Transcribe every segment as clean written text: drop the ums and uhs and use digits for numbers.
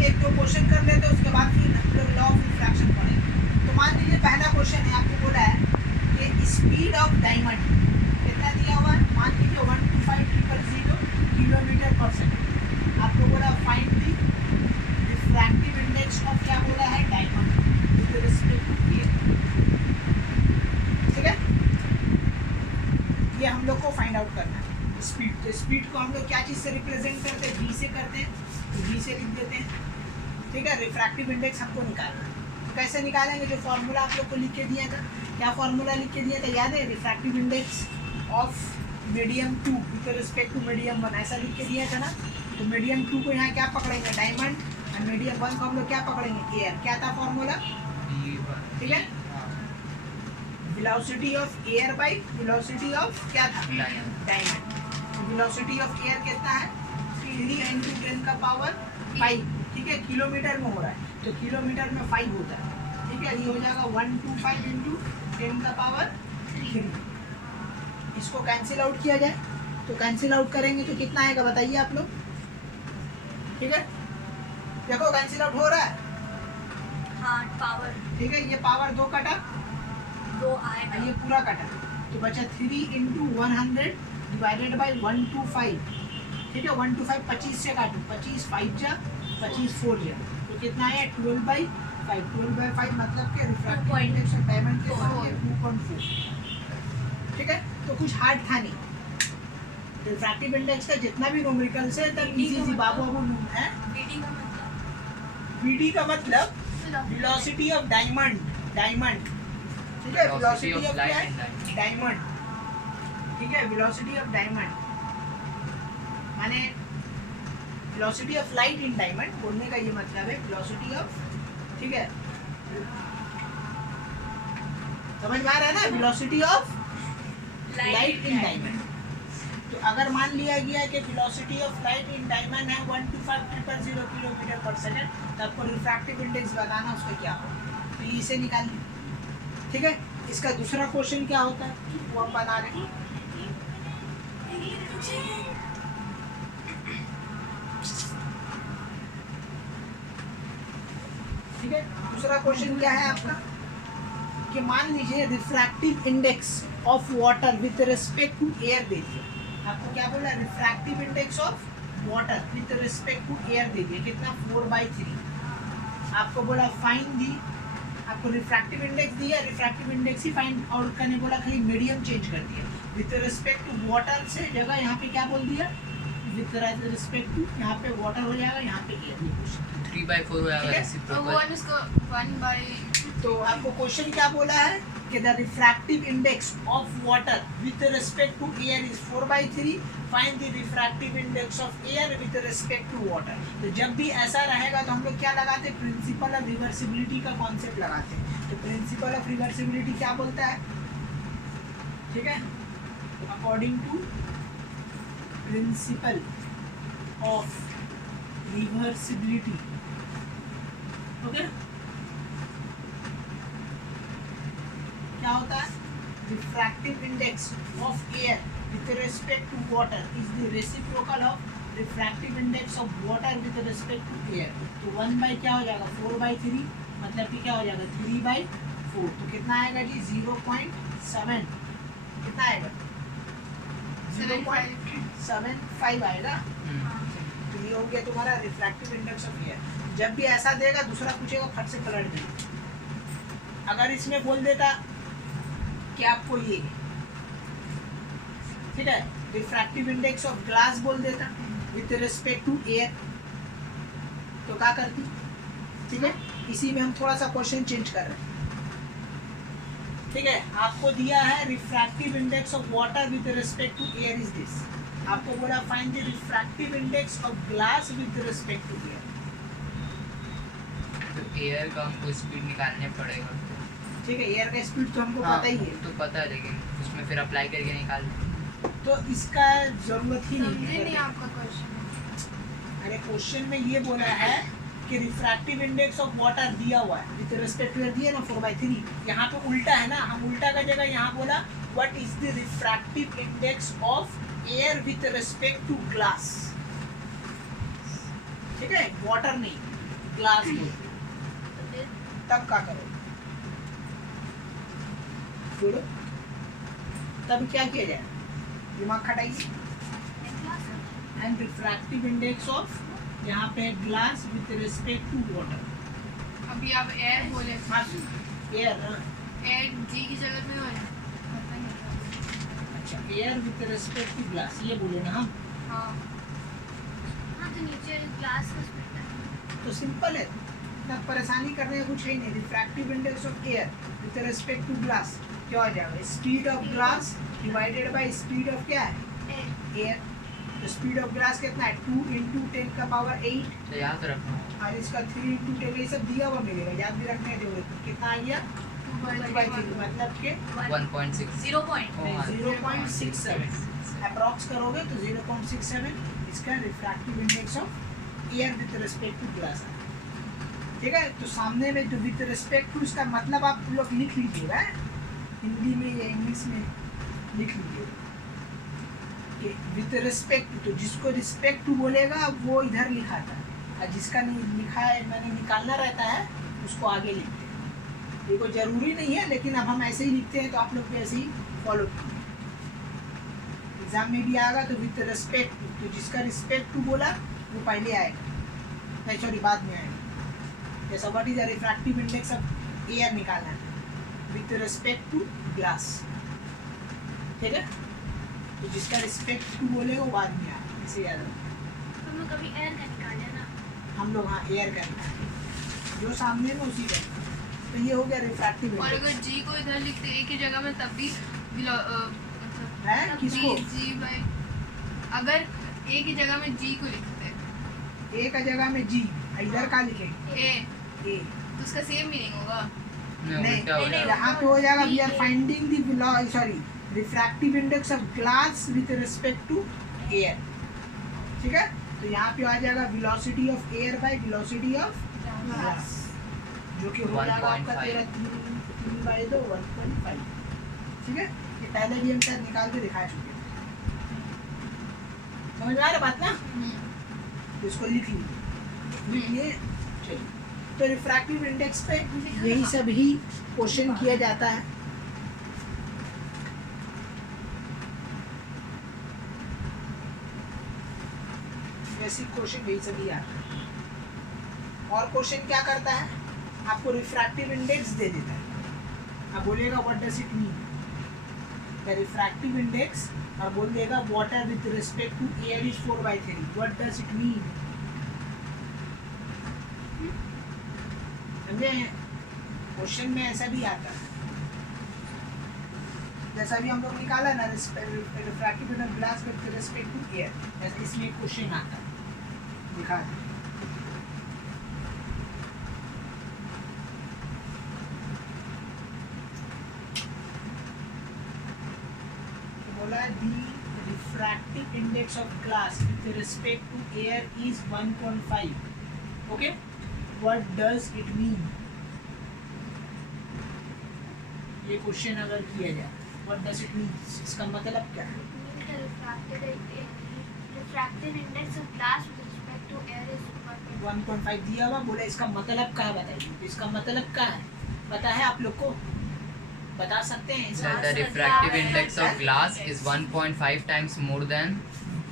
पे एक दो क्वेश्चन कर लेते हैं, उसके बाद फिर हम लोग लॉ ऑफ रिफ्रैक्शन पढ़ेंगे। तो मान लीजिए पहला क्वेश्चन है, आपको बोला है कि स्पीड ऑफ डायमंड कितना दिया हुआ है, मान लीजिए 125,000 किलोमीटर पर सेकेंड। आपको बोला find the refractive index of, क्या बोला है, diamond with respect to air. ठीक है, ये हम लोग को फाइंड आउट करना है स्पीड। तो स्पीड को हम लोग क्या चीज़ से रिप्रेजेंट करते हैं, v से करते हैं, तो v से लिख देते हैं। ठीक है, रिफ्रैक्टिव इंडेक्स हमको निकालना है, तो कैसे निकालेंगे, जो फॉर्मूला आप लोग को लिख के दिया था, क्या फॉर्मूला लिख के दिया था, याद है, refractive index of medium 2 with respect to medium 1, ऐसा लिख के दिया था ना। तो मीडियम 2 को यहाँ क्या पकड़ेंगे, डायमंड, और मीडियम 1 को हम लोग क्या पकड़ेंगे, एयर। क्या था फॉर्मूला, ठीक है, velocity of air by velocity of क्या था, डायमंड। वेलोसिटी ऑफ एयर कितना है, 3 × 10⁵ ठीक है, किलोमीटर में हो रहा है, तो किलोमीटर में 5 होता है। ठीक है, ये हो जाएगा 125 × 10⁻³ इसको कैंसिल आउट किया जाए, तो कैंसिल आउट करेंगे तो कितना आएगा बताइए आप लोग। ठीक है, देखो कैंसिल आउट हो रहा है, हाँ पावर, ठीक है, ये पावर 2 कटा, 2 आएगा, ये पूरा कटा, तो बचा 3 × 100 डिवाइडेड बाय 125। ठीक है, 125 25 से काटो, 25 5 जा 25 4 जा, तो कितना आया 12/5। 12/5 मतलब के रिफ्रैक्टिव इंडेक्स ऑफ डायमंड के 2.4। ठीक है, तो कुछ हार्ड था नहीं। रिफ्रैक्टिव इंडेक्स का जितना भी न्यूमेरिकल से तब इजी बाबू है। वीडी का मतलब वेलोसिटी ऑफ डायमंड, ठीक है, वेलोसिटी ऑफ क्या है, डायमंड। ठीक है, वेलोसिटी ऑफ डायमंड माने velocity of light in diamond, बोलने का ये मतलब है वेलोसिटी ऑफ, ठीक है, समझ में आ रहा है ना, velocity of light in diamond. तो अगर मान लिया गया कि velocity of light in diamond है 125,000 किलोमीटर पर सेकंड, तो आपको रिफ्रैक्टिव इंडेक्स बताना उसका क्या होगा, तो इसे निकालिए। ठीक है, इसका दूसरा क्वेश्चन क्या होता है वो हम बना रहे हैं। ठीक है, दूसरा क्वेश्चन क्या है आपका, कि मान लीजिए refractive index of water with respect to air दे दिया। आपको क्या बोला, refractive index of water with respect to air दे दिया, कितना 4/3। आपको बोला फाइंड दी, आपको रिफ्रैक्टिव इंडेक्स दिया, रिफ्रैक्टिव इंडेक्स ही फाइंड आउट करने बोला, खाली मीडियम चेंज कर दिया, विद रिस्पेक्ट टू वाटर से जगह यहाँ पे क्या बोल दिया, विद रिस्पेक्ट टू, यहाँ पे वाटर हो जाएगा, यहाँ पे एयर। 3/4 हो जाएगा रेसिप्रोकल। तो आपको क्वेश्चन क्या बोला है कि the refractive index of water with respect to air is 4/3, find the refractive index of air with respect to water. तो जब भी ऐसा रहेगा तो हम लोग क्या लगाते हैं, प्रिंसिपल ऑफ रिवर्सिबिलिटी का कॉन्सेप्ट लगाते हैं। तो प्रिंसिपल ऑफ रिवर्सिबिलिटी क्या बोलता है, ठीक है, according to principle of reversibility, okay, क्या होता है, refractive index of air with respect to water is the reciprocal of refractive index of water with respect to air. तो 1 क्या हो जाएगा 4/3, मतलब कि क्या हो जाएगा 3/4। तो कितना आएगा जी 0.7, कितना आएगा 0.75 आएगा। तो ये हो गया तुम्हारा रिफ्रैक्टिव इंडेक्स ऑफ एयर। जब भी ऐसा देगा दूसरा पूछेगा फट से पलट देगा। अगर इसमें बोल देता कि आपको ये, ठीक है, रिफ्रैक्टिव इंडेक्स ऑफ ग्लास बोल देता विद रिस्पेक्ट टू एयर, तो क्या करती, ठीक है, इसी में हम थोड़ा सा क्वेश्चन चेंज कर रहे हैं। ठीक है, आपको दिया है refractive index of water with respect to air is this. आपको बोला find the refractive index of glass with respect to air. तो एयर का हमको स्पीड निकालने पड़ेगा। ठीक है, एयर का स्पीड तो हमको पता ही है, तो पता है, लेकिन उसमें फिर अप्लाई करके निकाल, तो इसका जरूरत ही नहीं है। आपका क्वेश्चन, अरे क्वेश्चन में ये बोला है कि रिफ्रैक्टिव इंडेक्स ऑफ वाटर दिया हुआ है विद रिस्पेक्ट टू एयर, दिया ना 4/3। यहाँ पे उल्टा है ना, हम उल्टा का जगह यहाँ बोला what is the refractive index of air with respect to glass. ठीक है, वाटर नहीं, ग्लास बोलते हैं, तो फिर तब क्या करोगे? छोड़ो, तब क्या किया जाए? दिमाग खटाइए। Glass and refractive index of, यहाँ पे glass with respect to water. अभी आप एयर बोले, हाँ, एयर ना, एयर जी की जगह पे हो जाए। अच्छा air with respect to glass ये बोले ना हम। हाँ, हाँ तो नीचे ग्लास का स्प्लिट है। तो सिंपल है, इतना परेशानी करने का कुछ है नहीं। Refractive index of air with respect to glass क्या हो जाएगा? Speed of glass divided by speed of क्या है? एयर। तो स्पीड ऑफ ग्लास कितना है? 2 × 10⁸ तो याद रखना। और इसका 3 × 10 ये सब दिया हुआ मिलेगा, याद भी रखने की जरूरत है। कितना आ गया? 2/3 मतलब के 1.6 0 पॉइंट 0.67 अप्रॉक्स करोगे तो 0.67 इसका refractive index of air with respect to glass है। ठीक है, तो सामने में जो विथ रिस्पेक्ट टू इसका मतलब आप लोग लिख लीजिएगा, हिंदी में या इंग्लिश में लिख लीजिएगा कि विथ रिस्पेक्ट टू। तो जिसको रिस्पेक्ट टू बोलेगा वो इधर लिखा था, और जिसका नहीं लिखा है मैंने निकालना रहता है उसको आगे लिखते हैं। ये कोई ज़रूरी नहीं है, लेकिन अब हम ऐसे ही लिखते हैं तो आप लोग भी ऐसे ही फॉलो कीजिए। एग्जाम में भी आएगा तो विथ रिस्पेक्ट टू, तो जिसका रिस्पेक्ट टू बोला वो पहले आएगा, नहीं सॉरी बाद में आएगा। जैसा what is the refractive index of air निकालना है विथ रिस्पेक्ट टू ग्लास। ठीक है, तो जिसका रिस्पेक्ट टू बोलेगा वो बाद में आएगा, इसे याद रखो। हम लोग कभी एयर का निकाले ना। हम लोग हाँ एयर का निकालेंगे, जो सामने में उसी का। तो ये हो गया रिफ्रैक्टिव और इंडेक्स। अगर जी को इधर लिखते एक ही जगह में तब भी मतलब है किसको? जी बाई, अगर एक ही जगह में जी को लिखते ए का जगह में जी, इधर का लिखेंगे ए, ए। तो उसका सेम मीनिंग होगा। नहीं, उल्टा हो नहीं, जाएगा। यहाँ पे हो जाएगा we are finding the sorry refractive index of glass with respect to air. ठीक है, तो यहाँ पे आ जाएगा velocity of air by velocity of glass, जो कि हो जाएगा आपका 1.5। तेरा 3/2 1.5। ठीक है, ये पहले भी हम शायद निकाल के दिखा चुके हैं। समझ में आ रहा बात ना? तो इसको लिख लीजिए। चलिए, तो रिफ्रैक्टिव इंडेक्स पे यही सब ही क्वेश्चन किया जाता है। बेसिक क्वेश्चन यही सब ही आता है। और क्वेश्चन क्या करता है? आपको रिफ्रैक्टिव इंडेक्स दे देता है, आप बोलेगा what does it mean the refractive index, और बोल देगा water with respect to air is 4/3। What does it mean? समझे? क्वेश्चन में ऐसा भी आता है, जैसा भी हम लोग निकाला ना refractive index glass with respect to air, ऐसा इसमें क्वेश्चन आता है, दिखा दे। बोला the refractive index of glass with respect to air is 1.5। Okay, what does it mean? ये क्वेश्चन अगर किया जाए व्हाट डज इट मीन, इसका मतलब क्या है? Refractive index of glass with respect to air is 1.5 दिया हुआ, बोला इसका मतलब क्या है बताइए। तो इसका मतलब क्या है पता है आप लोग को? बता सकते हैं इसका? The refractive index of glass is 1.5 times more than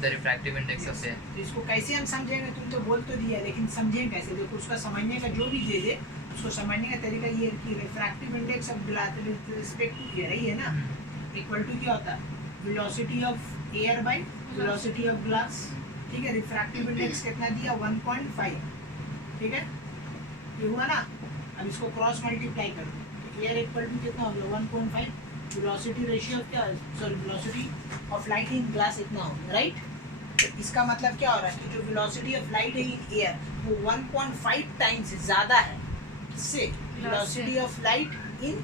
the refractive index of air. तो इसको कैसे हम समझेंगे? तुम तो बोल तो दिया, लेकिन समझें कैसे? देखो उसका समझने का जो भी दे दे उसको समझने का तरीका ये है कि refractive index of glass with respect to air ही है ना, इक्वल टू क्या होता है? Velocity of air by velocity of glass. ठीक है, रिफ्रैक्टिव इंडेक्स कितना दिया? 1.5। ठीक है, ये हुआ ना। अब इसको क्रॉस मल्टीप्लाई कर दो, एयर इक्वल टू कितना हो गया? 1.5। वेलोसिटी रेशियो क्या, sorry velocity of light in glass इतना हो गया, राइट? तो इसका मतलब क्या हो रहा है कि जो वेलोसिटी ऑफ लाइट है इन एयर वो 1.5 टाइम्स ज़्यादा है किससे? Velocity of light in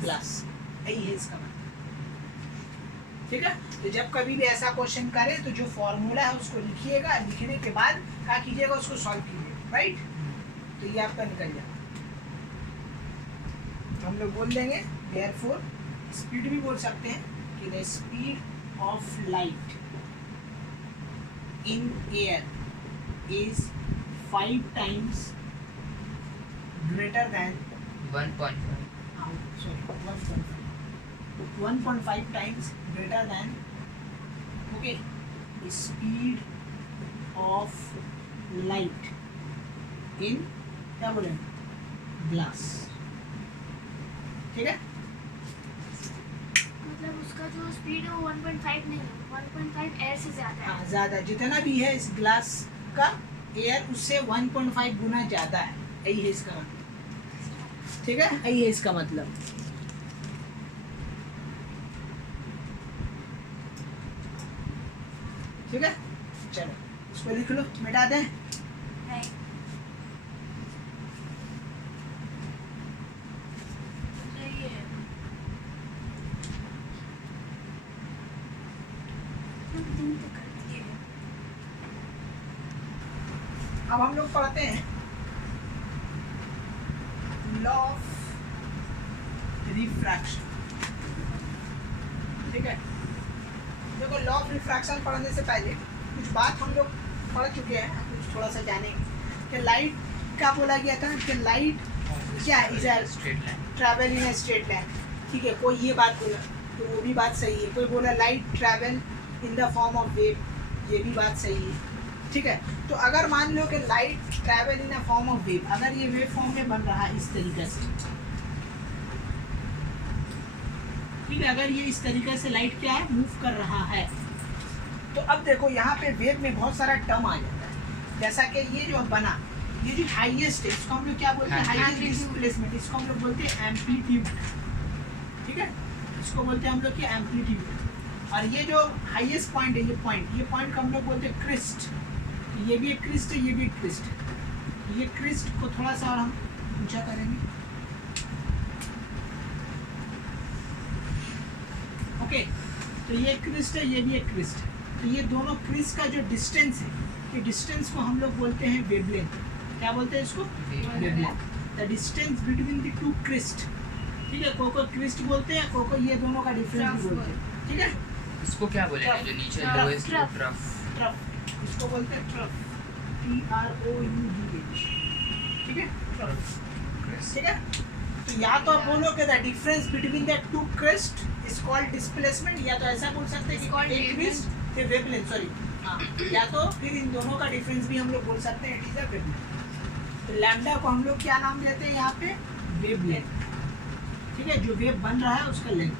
glass. यही है इसका मतलब। ठीक है, तो जब कभी भी ऐसा क्वेश्चन करें तो जो फॉर्मूला है उसको लिखिएगा, लिखने के बाद क्या कीजिएगा? उसको सॉल्व कीजिएगा, राइट? तो ये आपका निकल जाएगा। हम लोग बोल देंगे देयरफॉर, स्पीड भी बोल सकते हैं कि the speed of light in air is 1.5 times greater than 1.5. sorry 1.5 times greater than okay speed of light in क्या बोले ग्लास. ठीक है. मतलब उसका जो स्पीड है वो 1.5 नहीं है, 1.5 एयर से ज़्यादा है. हाँ ज़्यादा जितना भी है इस ग्लास का एयर उससे 1.5 गुना ज़्यादा है. यही है इसका मतलब. ठीक है. यही है इसका मतलब. ठीक है. चलो इसको लिख लो, मिटा दें. नहीं. तो ये दिन तो करती है. अब हम लोग पढ़ते हैं लॉ ऑफ रिफ्रैक्शन. ठीक है. देखो लॉ ऑफ रिफ्रैक्शन पढ़ने से पहले कुछ बात हम लोग पढ़ चुके हैं, कुछ थोड़ा सा जानेंगे कि लाइट क्या बोला गया था कि लाइट क्या है, is Straight line. Travel in a straight line. ठीक है. कोई ये बात बोला तो वो भी बात सही है. कोई बोला light travel in the form of wave, ये भी बात सही है. ठीक है. तो अगर मान लो कि light travel in a form of wave, अगर ये वेव फॉर्म में बन रहा है इस तरीके से, ठीक है, अगर ये इस तरीके से लाइट क्या है मूव कर रहा है, तो अब देखो यहाँ पे वेव में बहुत सारा टर्म आ जाता है. जैसा कि ये जो बना, ये जो हाईएस्ट है इसको हम लोग क्या बोलते हैं, हाईएस्ट डिस्प्लेसमेंट. इसको हम लोग बोलते हैं एम्पलीट्यूड. ठीक है. इसको बोलते हैं हम लोग क्या एम्पलीट्यूड. और ये जो हाईएस्ट पॉइंट है, ये पॉइंट को हम लोग बोलते हैं क्रिस्ट. ये भी एक क्रिस्ट है, ये भी एक क्रिस्ट है. ये क्रिस्ट को थोड़ा सा और हम ऊंचा करेंगे. ओके. तो ये क्रिस्ट है, ये भी एक क्रिस्ट है. तो ये दोनों क्रिस्ट का जो डिस्टेंस है, ये डिस्टेंस को हम लोग बोलते हैं वेवलेंथ. क्या बोलते हैं इसको, wavelength. The distance between the two crest. ठीक है. कोई क्रिस्ट बोलते हैं, कोई ये दोनों का डिफरेंस भी बोलते हैं. ठीक है. इसको क्या बोलेंगे जो नीचे Trough. Lowest Trough. Trough? Trough. इसको बोलते हैं ट्रफ. TROUGH. ठीक है. ट्रफ. ठीक है. तो या तो आप बोलो कि the difference between the two crest is called displacement, या तो ऐसा बोल सकते हैं It's called कि एक क्रिस्ट से वेवलेंथ. सॉरी हाँ. या तो फिर इन दोनों का डिफरेंस भी हम लोग बोल सकते हैं इट इज अ वेवलेंथ. तो लैम्डा को हम लोग क्या नाम देते हैं यहाँ पे, वेवलेंथ. ठीक है. जो वेव बन रहा है उसका लेंथ,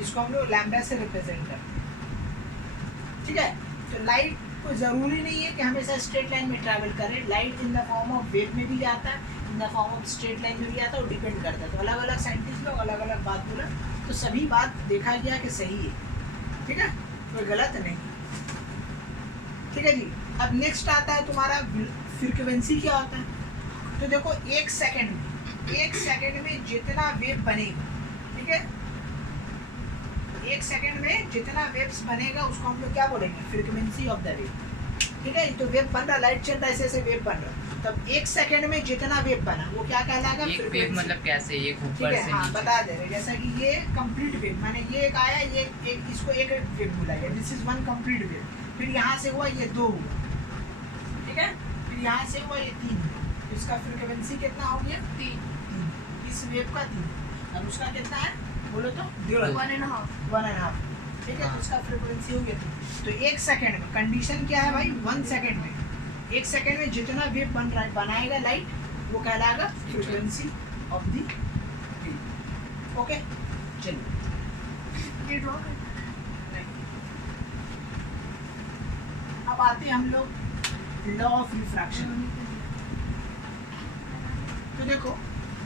इसको हम लोग लैम्डा से रिप्रेजेंट करते हैं. ठीक है. तो लाइट को ज़रूरी नहीं है कि हमेशा स्ट्रेट लाइन में ट्रैवल करे. Light in the form of wave में भी जाता है, in the form of straight line में भी आता है, वो डिपेंड करता है. तो अलग अलग साइंटिस्ट लोग अलग अलग बात बोला, तो सभी बात देखा गया कि सही है. ठीक है. कोई गलत नहीं. ठीक है जी. अब नेक्स्ट आता है तुम्हारा फ्रीक्वेंसी. क्या होता है, तो देखो एक सेकंड में जितना वेव बनेगा, ठीक है, एक सेकंड में जितना वेव्स बनेगा उसको हम लोग क्या बोलेंगे, फ्रीक्वेंसी ऑफ द वेव. ठीक है. तो वेव बन रहा, लाइट चल रहा है, ऐसे ऐसे वेव बन रहा, तब एक सेकंड में जितना वेव बना वो क्या कहलाएगा, एक वेव फ्रीक्वेंसी. मतलब कैसे, एक ठीक ऊपर है. से हाँ नीचे? बता दे रहे. जैसा कि ये कंप्लीट वेव, मैंने ये एक आया, ये एक, इसको एक वेव बोला गया, this is one complete wave. फिर यहाँ से हुआ ये 2 हुआ. ठीक है. फिर यहाँ से हुआ ये 3 हुआ. तो इसका फ्रीक्वेंसी कितना हो गया, 3. इस वेव का 3. और उसका कितना है बोलो तो 1.5. 1.5. ठीक है. तो इसका फ्रीक्वेंसी हो गया 3. तो एक सेकंड में कंडीशन क्या है भाई, 1 सेकंड में, एक सेकंड में जितना वेव बन रहा है बनाएगा लाइट, वो कहलाएगा frequency of the wave. Okay. चलिए ये ड्रॉ कर. अब आते हैं हम लोग लॉ ऑफ रिफ्रैक्शन. तो देखो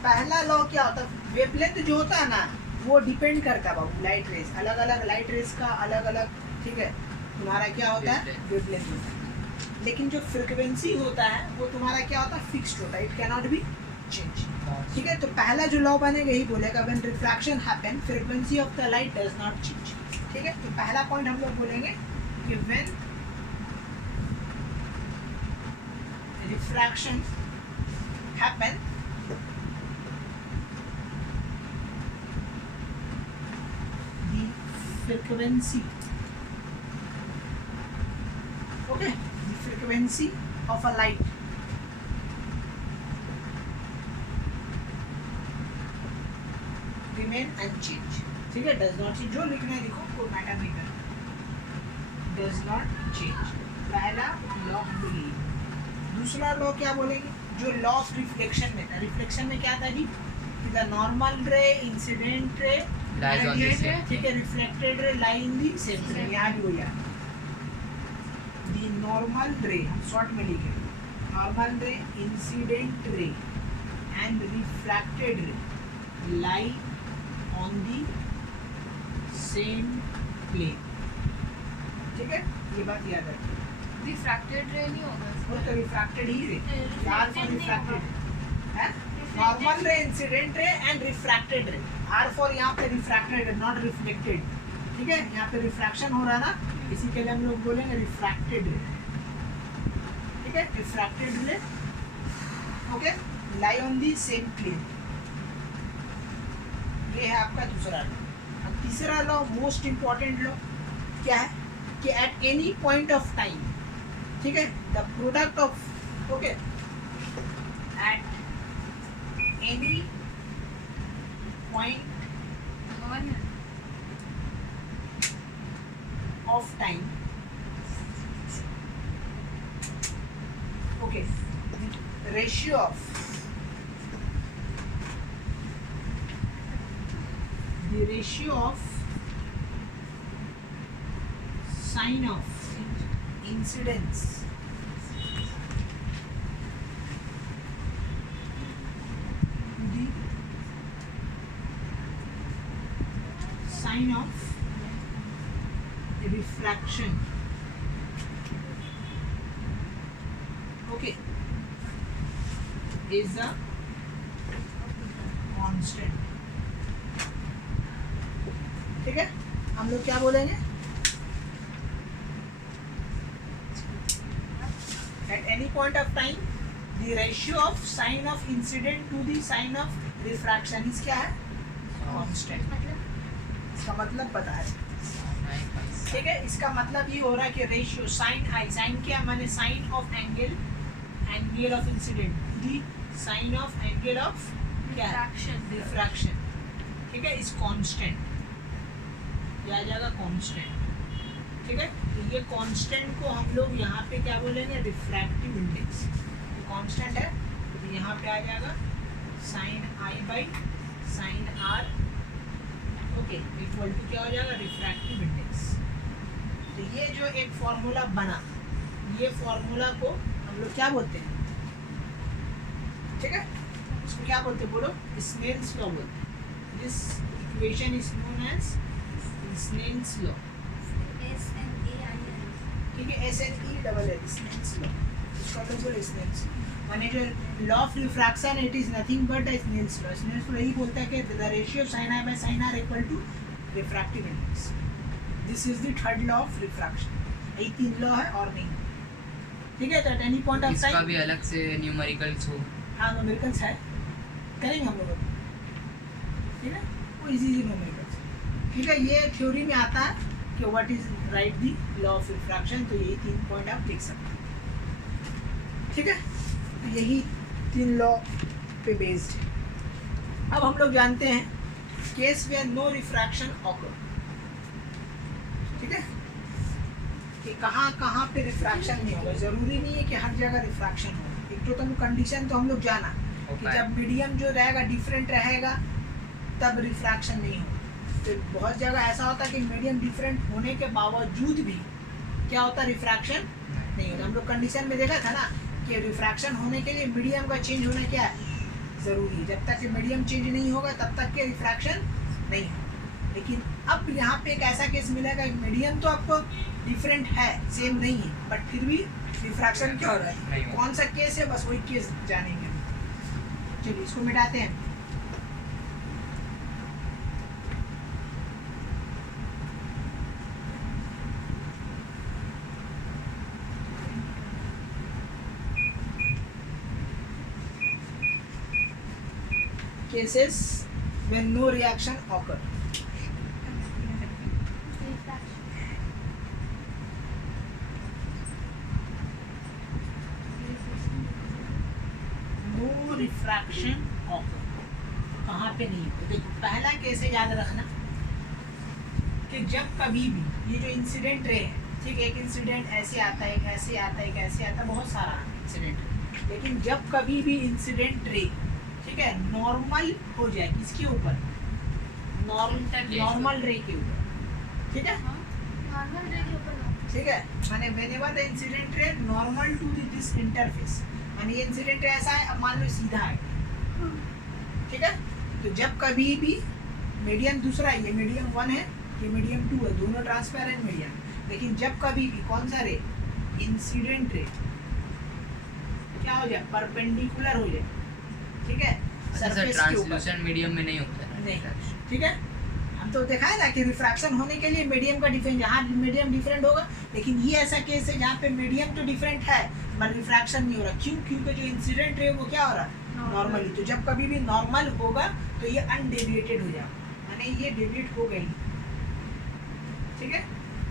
पहला लॉ क्या होता है, वेवलेंथ जो होता है ना वो डिपेंड करता है बाबू लाइट रेज. अलग अलग लाइट रेज का अलग अलग, ठीक है, तुम्हारा क्या होता है, वेवलेंथ होता है. लेकिन जो फ्रीक्वेंसी होता है वो तुम्हारा क्या होता है, फिक्स्ड होता है. It can not be change. ठीक है. तो पहला जो लॉ बनेगा यही बोलेगा, when refraction happen frequency of the light does not change. ठीक है. तो पहला पॉइंट हम लोग बोलेंगे कि when refraction happen frequency, okay, the frequency of a light remain unchanged. ठीक है, does not change, जो लिखना है लिखो, कोई मैटर नहीं करता, does not change. पहला लॉ बोलिए. दूसरा लॉ क्या बोलेंगे, जो लॉ ऑफ रिफ्लेक्शन में था. रिफ्लेक्शन में क्या था जी, द नॉर्मल रे, इंसिडेंट रे, Lies on the same. ठीक है, reflected ray lie in the same रे. यहाँ भी वही है, दी नॉर्मल रे, हम शॉर्ट में लिखे, normal ray, incident ray and refracted ray lie on the same plane. ठीक है, ये बात याद रखिए. रिफ्रैक्टेड रे नहीं होगा वो तो रिफ्रैक्टेड ही रे, आर फॉर Reflected नहीं रिफ्रैक्टेड है, normal ray, incident ray and refracted ray. R for यहाँ पे रिफ्रैक्टेड है, नॉट रिफ्लेक्टेड. ठीक है, यहाँ पे रिफ्रैक्शन हो रहा है ना, इसी के लिए हम लोग बोलेंगे रिफ्रैक्टेड रे. ठीक है, refracted ray. Okay, lie on the same plane. ये है आपका दूसरा लॉ. अब तीसरा लॉ, मोस्ट इंपॉर्टेंट लॉ क्या है, कि eight any point of time, ठीक है, the product of, okay, eight any point of time, okay, the ratio of sine of incidence to the sine of refraction, okay, is a constant. ठीक है, हम लोग क्या बोलेंगे, at any point of time the ratio of sine of incident to the sine of refraction is क्या है, constant. इसका मतलब पता है. ठीक है, इसका मतलब ये हो रहा है कि रेशियो साइन आई, साइन क्या माने, sine of angle, angle of incident, the sine of angle of क्या है, रिफ्रैक्शन. ठीक है, इज कांस्टेंट. ये आ जाएगा कांस्टेंट. ठीक है, तो ये कांस्टेंट को हम लोग यहाँ पे क्या बोलेंगे, रिफ्रैक्टिव इंडेक्स. कांस्टेंट है तो यहाँ पे आ जाएगा sine i by sine r, okay, equal to क्या हो जाएगा, रिफ्रैक्टिव इंडेक्स. तो ये जो एक फॉर्मूला बना, ये फॉर्मूला को हम लोग क्या बोलते हैं, ठीक है, इसको क्या बोलते हैं, बोलो, स्नेल्स लॉ बोलते हैं. This equation is known as Snell's law. ठीक है, SNELL, स्नेल्स लॉ. इसको हम लोग बोले स्नेल्स, माने जो law of refraction, it is nothing but Snell's law. Snell's law यही बोलता है कि the ratio sine i by sine r equal to refractive index. This is the third law of refraction. यही तीन लॉ है और नहीं. ठीक है, तो एट एनी पॉइंट ऑफ इसका टाइम, भी अलग से न्यूमेरिकल्स हो. हाँ, न्यूमेरिकल्स है, करेंगे हम लोग. ठीक है, वो इजी न्यूमेरिकल्स. ठीक है, ये थ्योरी में आता है कि what is right the law of refraction. तो यही 3 पॉइंट आप लिख सकते हैं. ठीक है, तो यही 3 लॉ पे बेस्ड है. अब हम लोग जानते हैं case where no refraction occur. ठीक है, कि कहाँ कहाँ पे रिफ्रैक्शन नहीं होगा. ज़रूरी नहीं है कि हर जगह रिफ्रैक्शन हो. एक तो कंडीशन तो हम लोग जाना कि जब मीडियम जो रहेगा डिफरेंट रहेगा तब रिफ्रैक्शन नहीं होगा. तो बहुत जगह ऐसा होता है कि मीडियम डिफरेंट होने के बावजूद भी क्या होता है, रिफ्रैक्शन नहीं होता. हम लोग कंडीशन में देखा था ना कि रिफ्रैक्शन होने के लिए मीडियम का चेंज होना क्या है, ज़रूरी है. जब तक कि मीडियम चेंज नहीं होगा तब तक के रिफ्रैक्शन नहीं होगा. लेकिन अब यहाँ पे एक ऐसा केस मिलेगा, एक मीडियम तो आपको डिफरेंट है, सेम नहीं है, बट फिर भी रिफ्रैक्शन क्या हो रहा है, कौन सा केस है, बस वही केस जानेंगे. चलिए इसको मिटाते हैं. Cases when no reaction occur. Refraction occur कहाँ पे नहीं होता। देखो पहला कैसे याद रखना कि जब कभी भी ये जो इंसिडेंट रे है, ठीक है, एक इंसिडेंट ऐसे आता है, एक ऐसे आता है, एक ऐसे आता है, बहुत सारा इंसिडेंट, लेकिन जब कभी भी इंसिडेंट रे, ठीक है, नॉर्मल हो जाए किसके ऊपर, नॉर्मल रे के ऊपर, ठीक है, नॉर्मल रे के ऊपर ना। ठीक है, माने whenever the incident ray normal to this interface, माने ये इंसिडेंट रे ऐसा है, अब मान लो सीधा है, ठीक है, तो जब कभी भी मीडियम दूसरा है, ये मीडियम 1 है, ये मीडियम 2 है, दोनों ट्रांसपेरेंट मीडियम, लेकिन जब कभी भी कौन सा रे, इंसिडेंट रे क्या हो जाए, परपेंडिकुलर हो जाए, ठीक है, सरफेस के ऊपर, ट्रांसल्यूशन मीडियम में नहीं होता है नहीं, ठीक है, हम तो देखा है ना कि रिफ्रैक्शन होने के लिए मीडियम का डिफरेंस, यहाँ मीडियम डिफरेंट होगा, लेकिन ये ऐसा केस है जहाँ पे मीडियम तो डिफरेंट है मगर रिफ्रैक्शन नहीं हो रहा, क्यों, क्योंकि जो इंसिडेंट रे वो क्या हो रहा है, नॉर्मली, तो जब कभी भी नॉर्मल होगा तो ये अनडेविएटेड हो जाएगा, यानी ये डेविएट हो गई, ठीक है,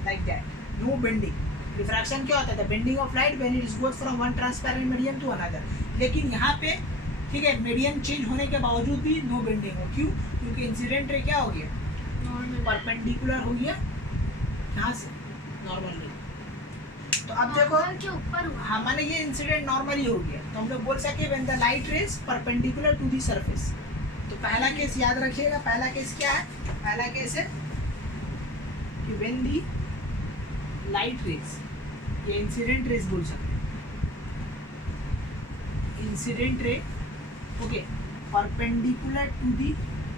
like that, no bending. Refraction क्या होता है, bending of light when it goes from one transparent medium to another, लेकिन यहाँ पे ठीक है मीडियम चेंज होने के बावजूद भी नो बेंडिंग हो, क्यों, क्योंकि इंसिडेंट रे क्या हो गया, परपेंडिकुलर हो गया, यहाँ से नॉर्मल रे, तो अब देखो नॉर्मल के ऊपर हुआ। हाँ माने ये इंसिडेंट नॉर्मली हो गया, तो हम लोग बोल सके when the light rays perpendicular to the surface. तो पहला केस याद रखिएगा, पहला केस क्या है, पहला केस है कि व्हेन दी लाइट रेज, ये इंसिडेंट रेज बोल सकते हैं, incident ray okay perpendicular to the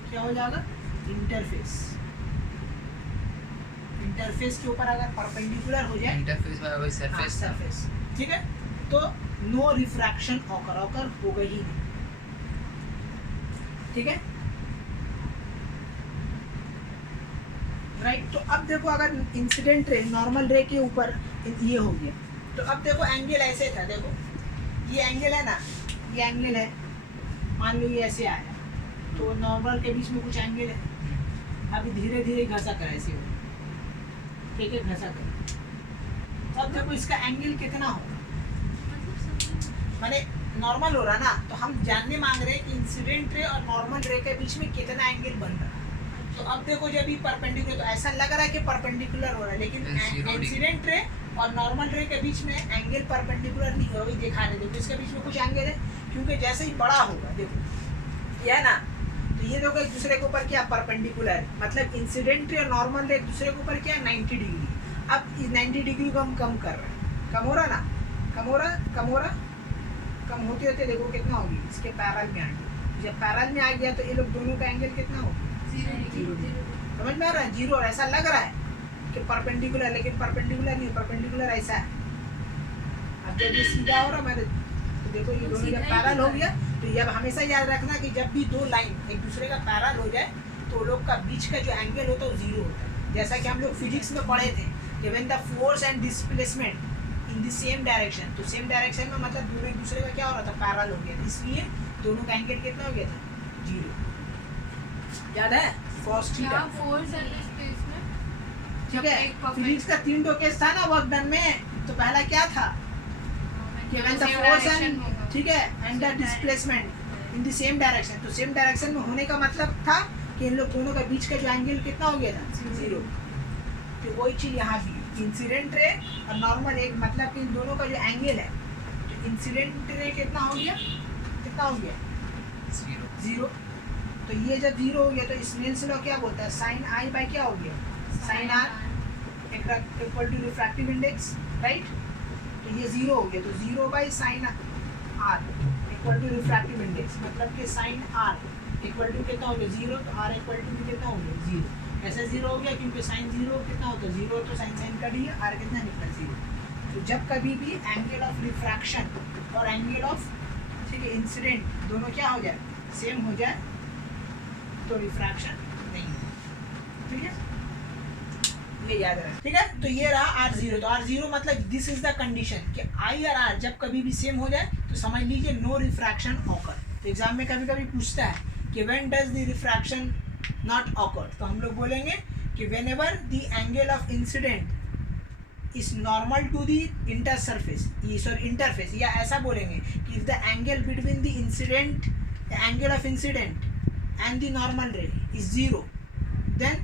क्या हो जाएगा, इंटरफेस, इंटरफेस के ऊपर अगर परपेंडिकुलर हो जाए, इंटरफेस में सरफेस था, सरफेस, ठीक है, तो नो रिफ्रैक्शन ऑकर होगा ही नहीं, ठीक है, राइट। तो अब देखो अगर इंसिडेंट रे नॉर्मल रे के ऊपर ये हो गया, तो अब देखो एंगल ऐसे था, देखो ये एंगल है ना, ये एंगल है, मान लो ये ऐसे आया, तो नॉर्मल के बीच में कुछ एंगल है, अभी धीरे धीरे घसा कर ऐसे हो, ठीक है, घसा कर, तो अब देखो इसका एंगल कितना होगा, माने नॉर्मल हो रहा ना, तो हम जानने मांग रहे हैं कि इंसिडेंट रे और नॉर्मल रे के बीच में कितना एंगल बन रहा है। तो अब देखो जब ये परपेंडिकुलर, तो ऐसा लग रहा है कि परपेंडिकुलर हो रहा है, लेकिन इंसिडेंट रे और नॉर्मल रे के बीच में एंगल परपेंडिकुलर नहीं हो रहा, दिखा रहे, देखो इसके बीच में कुछ एंगल है, क्योंकि जैसे ही बड़ा होगा, देखो ये है ना, तो ये देखो एक दूसरे के ऊपर क्या परपेंडिकुलर है, मतलब इंसिडेंट रे और नॉर्मल रे एक दूसरे के ऊपर क्या 90 डिग्री, अब 90 डिग्री को हम कम कर रहे हैं, कम हो रहा ना, कम हो रहा, कम होते होते देखो कितना होगी, इसके पैरेलल में आ गया, जब पैरेलल में आ गया तो ये लोग दोनों का एंगल कितना होगा, समझ में आ रहा है, जीरो, ऐसा लग रहा है कि परपेंडिकुलर, लेकिन परपेंडिकुलर नहीं, परपेंडिकुलर ऐसा है, अब जब ये सीधा हो रहा है तो देखो ये दोनों जब पैरेलल हो गया, तो ये अब हमेशा याद रखना कि जब भी दो लाइन एक दूसरे का पैरेलल हो जाए तो लोग का बीच का जो एंगल होता है वो जीरो होता है, जैसा कि हम लोग फिजिक्स में पढ़े थे कि when the force and displacement in the same direction, तो सेम डायरेक्शन में मतलब दोनों एक दूसरे का क्या हो रहा था, पैरेलल हो गया, इसलिए दोनों का एंगल कितना हो गया था, जीरो, याद है, cos theta, force and displacement, ठीक है, फिजिक्स का 3 केस था ना वर्क डन में, तो पहला क्या था कि व्हेन द फोर्स एंड, ठीक है, and the displacement in the same direction, तो सेम डायरेक्शन में होने का मतलब था कि इन लोग दोनों के बीच का जो एंगल कितना हो गया था, जीरो, तो वही चीज़ यहाँ भी इंसिडेंट रे और नॉर्मल एक मतलब कि इन दोनों का जो एंगल है, तो इंसिडेंट रे कितना हो गया, जीरो, तो ये जब जीरो हो गया तो स्नेल्स लॉ क्या बोलता है, साइन आई बाई क्या हो गया, sine r equal to refractive index, right, तो ये जीरो हो गया, तो zero by sine r equal to refractive index, मतलब कि साइन आर इक्वल टू कितना हो गया, जीरो, तो आर इक्वल टू भी कितना हो गया, जीरो, ऐसा जीरो हो गया क्योंकि साइन जीरो कितना होता है, जीरो, तो साइन कट ही है, आर कितना निकला, जीरो। तो जब कभी भी एंगल ऑफ रिफ्रैक्शन और एंगल ऑफ, ठीक है, इंसिडेंट दोनों क्या हो जाए, सेम हो जाए, तो रिफ्रैक्शन नहीं होता, ठीक है, ये याद रखें, ठीक है। तो ये रहा R0, तो R0 मतलब दिस इज द कंडीशन कि I और R जब कभी भी सेम हो जाए तो समझ लीजिए नो रिफ्रैक्शन ऑकर। तो एग्जाम में कभी कभी पूछता है कि when does the refraction not occur, तो हम लोग बोलेंगे कि whenever the angle of incident is normal to the inter surface, ये सॉरी इंटरफेस, या ऐसा बोलेंगे कि if the angle between the angle of incident and the normal ray is 0, then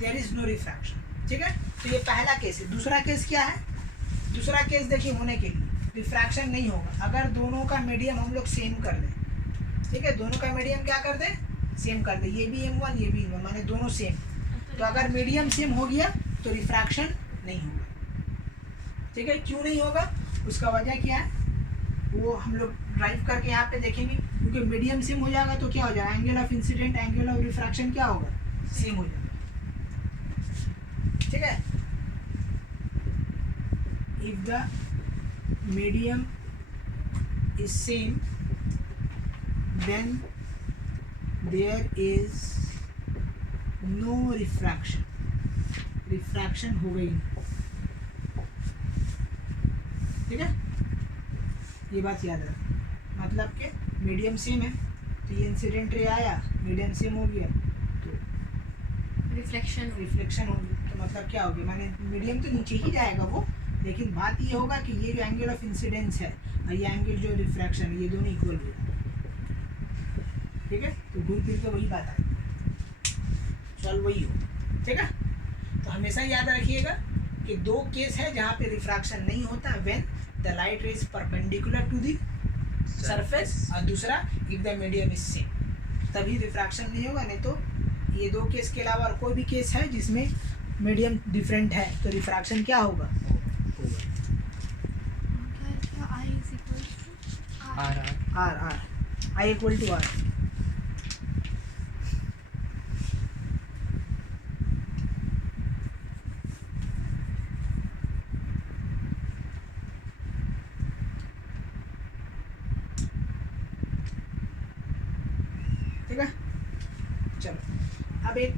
there is no refraction. ठीक है, तो ये पहला केस है. दूसरा केस क्या है? दूसरा केस देखिए, होने के लिए रिफ्रैक्शन नहीं होगा अगर दोनों का मीडियम हम लोग सेम कर दें. ठीक है, दोनों का मीडियम क्या कर दें? सेम कर दें. ये भी M1 ये भी M1, माने दोनों सेम. तो अगर मीडियम सेम हो गया तो रिफ्रैक्शन नहीं होगा. ठीक है, क्यों नहीं होगा? उसका वजह क्या है वो हम लोग ड्राइव करके यहाँ पे देखेंगे. क्योंकि मीडियम सेम हो जाएगा तो क्या हो जाएगा, angle of incident angle of refraction क्या होगा, सेम हो जाएगा. ठीक है, if the medium is same then there is no refraction. Refraction हो गई. ठीक है, ये बात याद रख. मतलब कि मीडियम सेम है तो ये इंसिडेंट रे आया, मीडियम सेम हो गया तो रिफ्लेक्शन हो गया. तो मतलब क्या हो गया, माने मीडियम तो नीचे ही जाएगा वो, लेकिन बात ये होगा कि ये जो एंगल ऑफ इंसिडेंस है और ये एंगल जो रिफ्रैक्शन है ये दोनों इक्वल हो जाएंगे. ठीक है, तो घूम फिर के वही बात आएगी, सॉल्व वही हो. ठीक है, तो हमेशा याद रखिएगा कि दो केस है जहाँ पे रिफ्रैक्शन नहीं होता, when the light ray is perpendicular to the surface, और दूसरा if the medium is same, तभी रिफ्रैक्शन नहीं होगा. नहीं तो ये दो केस के अलावा और कोई भी केस है जिसमें मीडियम डिफरेंट है तो रिफ्रैक्शन क्या होगा, r i equal to r. ठीक है, चलो अब एक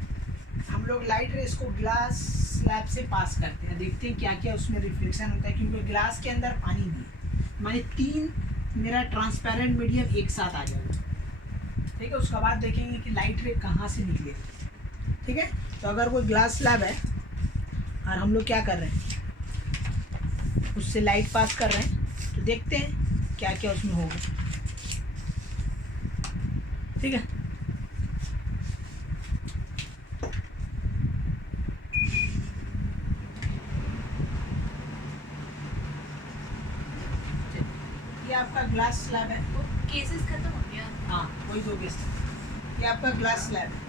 हम लोग लाइट रेस को ग्लास स्लैब से पास करते हैं, देखते हैं क्या क्या उसमें रिफ्लेक्शन होता है. क्योंकि ग्लास के अंदर पानी भी है, माने 3 मेरा ट्रांसपेरेंट मीडियम एक साथ आ जाएगा. ठीक है, उसके बाद देखेंगे कि लाइट रे कहाँ से निकले. ठीक है, तो अगर कोई ग्लास स्लैब है और हम लोग क्या कर रहे हैं, उससे लाइट पास कर रहे हैं, तो देखते हैं क्या क्या उसमें होगा. ठीक है, ये आपका ग्लास स्लैब है. वो केसेस खत्म हो गया. हाँ, वही 2 केस. ये आपका ग्लास स्लैब है.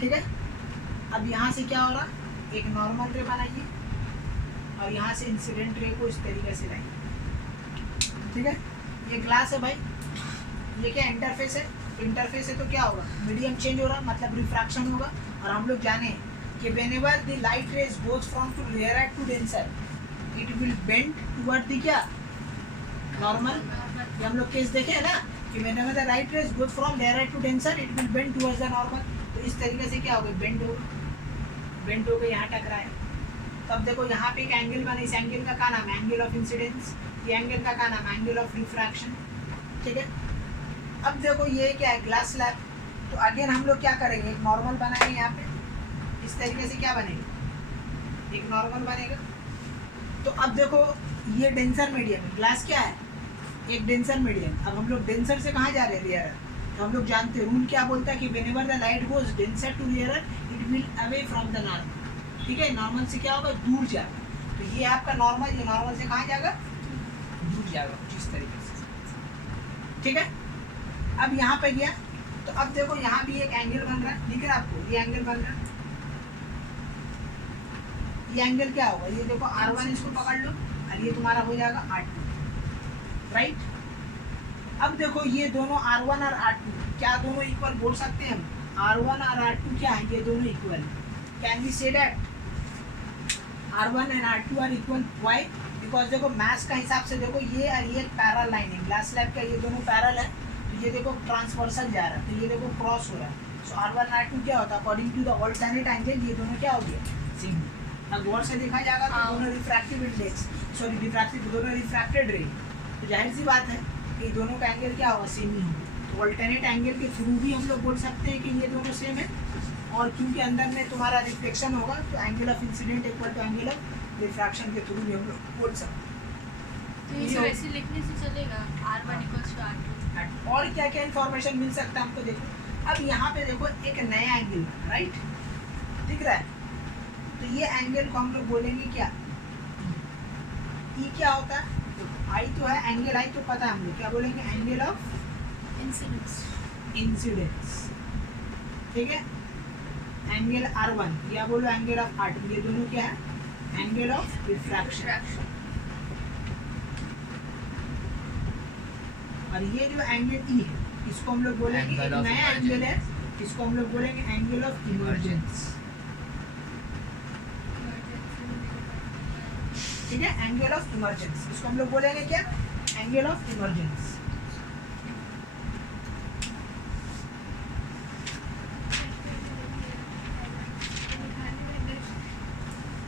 ठीक है, अब यहाँ से क्या हो रहा, एक नॉर्मल रे बनाइए और यहाँ से इंसिडेंट रे को इस तरीके से लाइए. ठीक है, ये ग्लास है भाई, ये क्या इंटरफेस है. इंटरफेस है तो क्या होगा, मीडियम चेंज हो रहा, मतलब रिफ्रैक्शन होगा. और हम लोग जाने कि whenever the light rays goes from to rare to denser it will bend toward the क्या, नॉर्मल. ये हम लोग केस देखे है ना कि whenever the light rays goes from rare to denser it will bend towards the normal. तो इस तरीके से क्या होगा, बेंड हो गए, यहाँ टकराए. तब देखो यहाँ पे एक एंगल बना, इस एंगल का क्या नाम है, एंगल ऑफ इंसिडेंस. ये एंगल का क्या नाम है, एंगल ऑफ रिफ्रैक्शन. ठीक है, अब देखो ये क्या है, ग्लास स्लैब. तो अगेन हम लोग क्या करेंगे, एक नॉर्मल बनाएंगे यहाँ पे. इस तरीके से क्या बनेगा, एक नॉर्मल बनेगा. तो अब देखो ये डेंसर मीडियम है, ग्लास क्या है, एक डेंसर मीडियम. अब हम लोग डेंसर से कहाँ जा रहे हैं, रेयर. तो हम लोग जानते हैं रूल क्या बोलता है कि whenever the light goes denser to rare it will away from the normal. ठीक है, नॉर्मल से क्या होगा, दूर जाएगा. तो ये आपका नॉर्मल, ये नॉर्मल से कहाँ जाएगा, दूर जाएगा कुछ इस तरीके से. ठीक है, अब यहाँ पे गया तो अब देखो यहाँ भी एक एंगल बन रहा है, दिख रहा है आपको, ये एंगल बन रहा है. ये एंगल क्या होगा, ये देखो R1 इसको पकड़ लो और ये तुम्हारा हो जाएगा R2. राइट, अब देखो ये दोनों R1 और R2 क्या दोनों इक्वल बोल सकते हैं हम, R1 और R2 क्या है, ये दोनों इक्वल है. Can we say that R1 and R2 are equal. Why, because देखो मैथ्स का हिसाब से देखो ये और ये पैरेलल लाइन है, ग्लास स्लैब का ये दोनों पैरेलल है. तो ये देखो ट्रांसवर्सल जा रहा है, तो ये देखो क्रॉस हो रहा है. सो R1 R2 क्या होता है, according to the alternate angle ये दोनों क्या हो गया, सेम. अगर गौर से देखा जाएगा तो दोनों रिफ्रैक्टिव इंडेक्स, सॉरी रिफ्रैक्टिव, दोनों रिफ्रैक्टेड रे. तो जाहिर सी बात है कि दोनों का एंगल क्या होगा, सेम ही होगा. तो ऑल्टरनेट एंगल के थ्रू भी हम लोग बोल सकते हैं कि ये दोनों सेम है. और क्योंकि अंदर में तुम्हारा रिफ्लेक्शन होगा तो angle of incident equal to angle of refraction के थ्रू भी हम लोग बोल सकते हैं. तो इसे वैसे लिखने से चलेगा R1 = R2। और क्या क्या इन्फॉर्मेशन मिल सकता है हमको देखो। अब यहाँ पे देखो एक नया एंगल, राइट, दिख रहा है, तो ये एंगल को हम लोग बोलेंगे क्या, ई क्या होता है, आई तो है, एंगल आई तो पता है हम लोग क्या बोलेंगे, एंगल ऑफ इंसिडेंस, ठीक है। एंगल R1 या बोलो एंगल ऑफ R2, ये दोनों क्या है, एंगल ऑफ रिफ्रैक्शन। और ये जो एंगल ई है इसको हम लोग बोलेंगे, एक नया एंगल है, इसको हम लोग बोलेंगे एंगल ऑफ इमर्जेंस, ठीक है, एंगल ऑफ इमर्जेंस, इसको हम लोग बोलेंगे क्या, angle of emergence.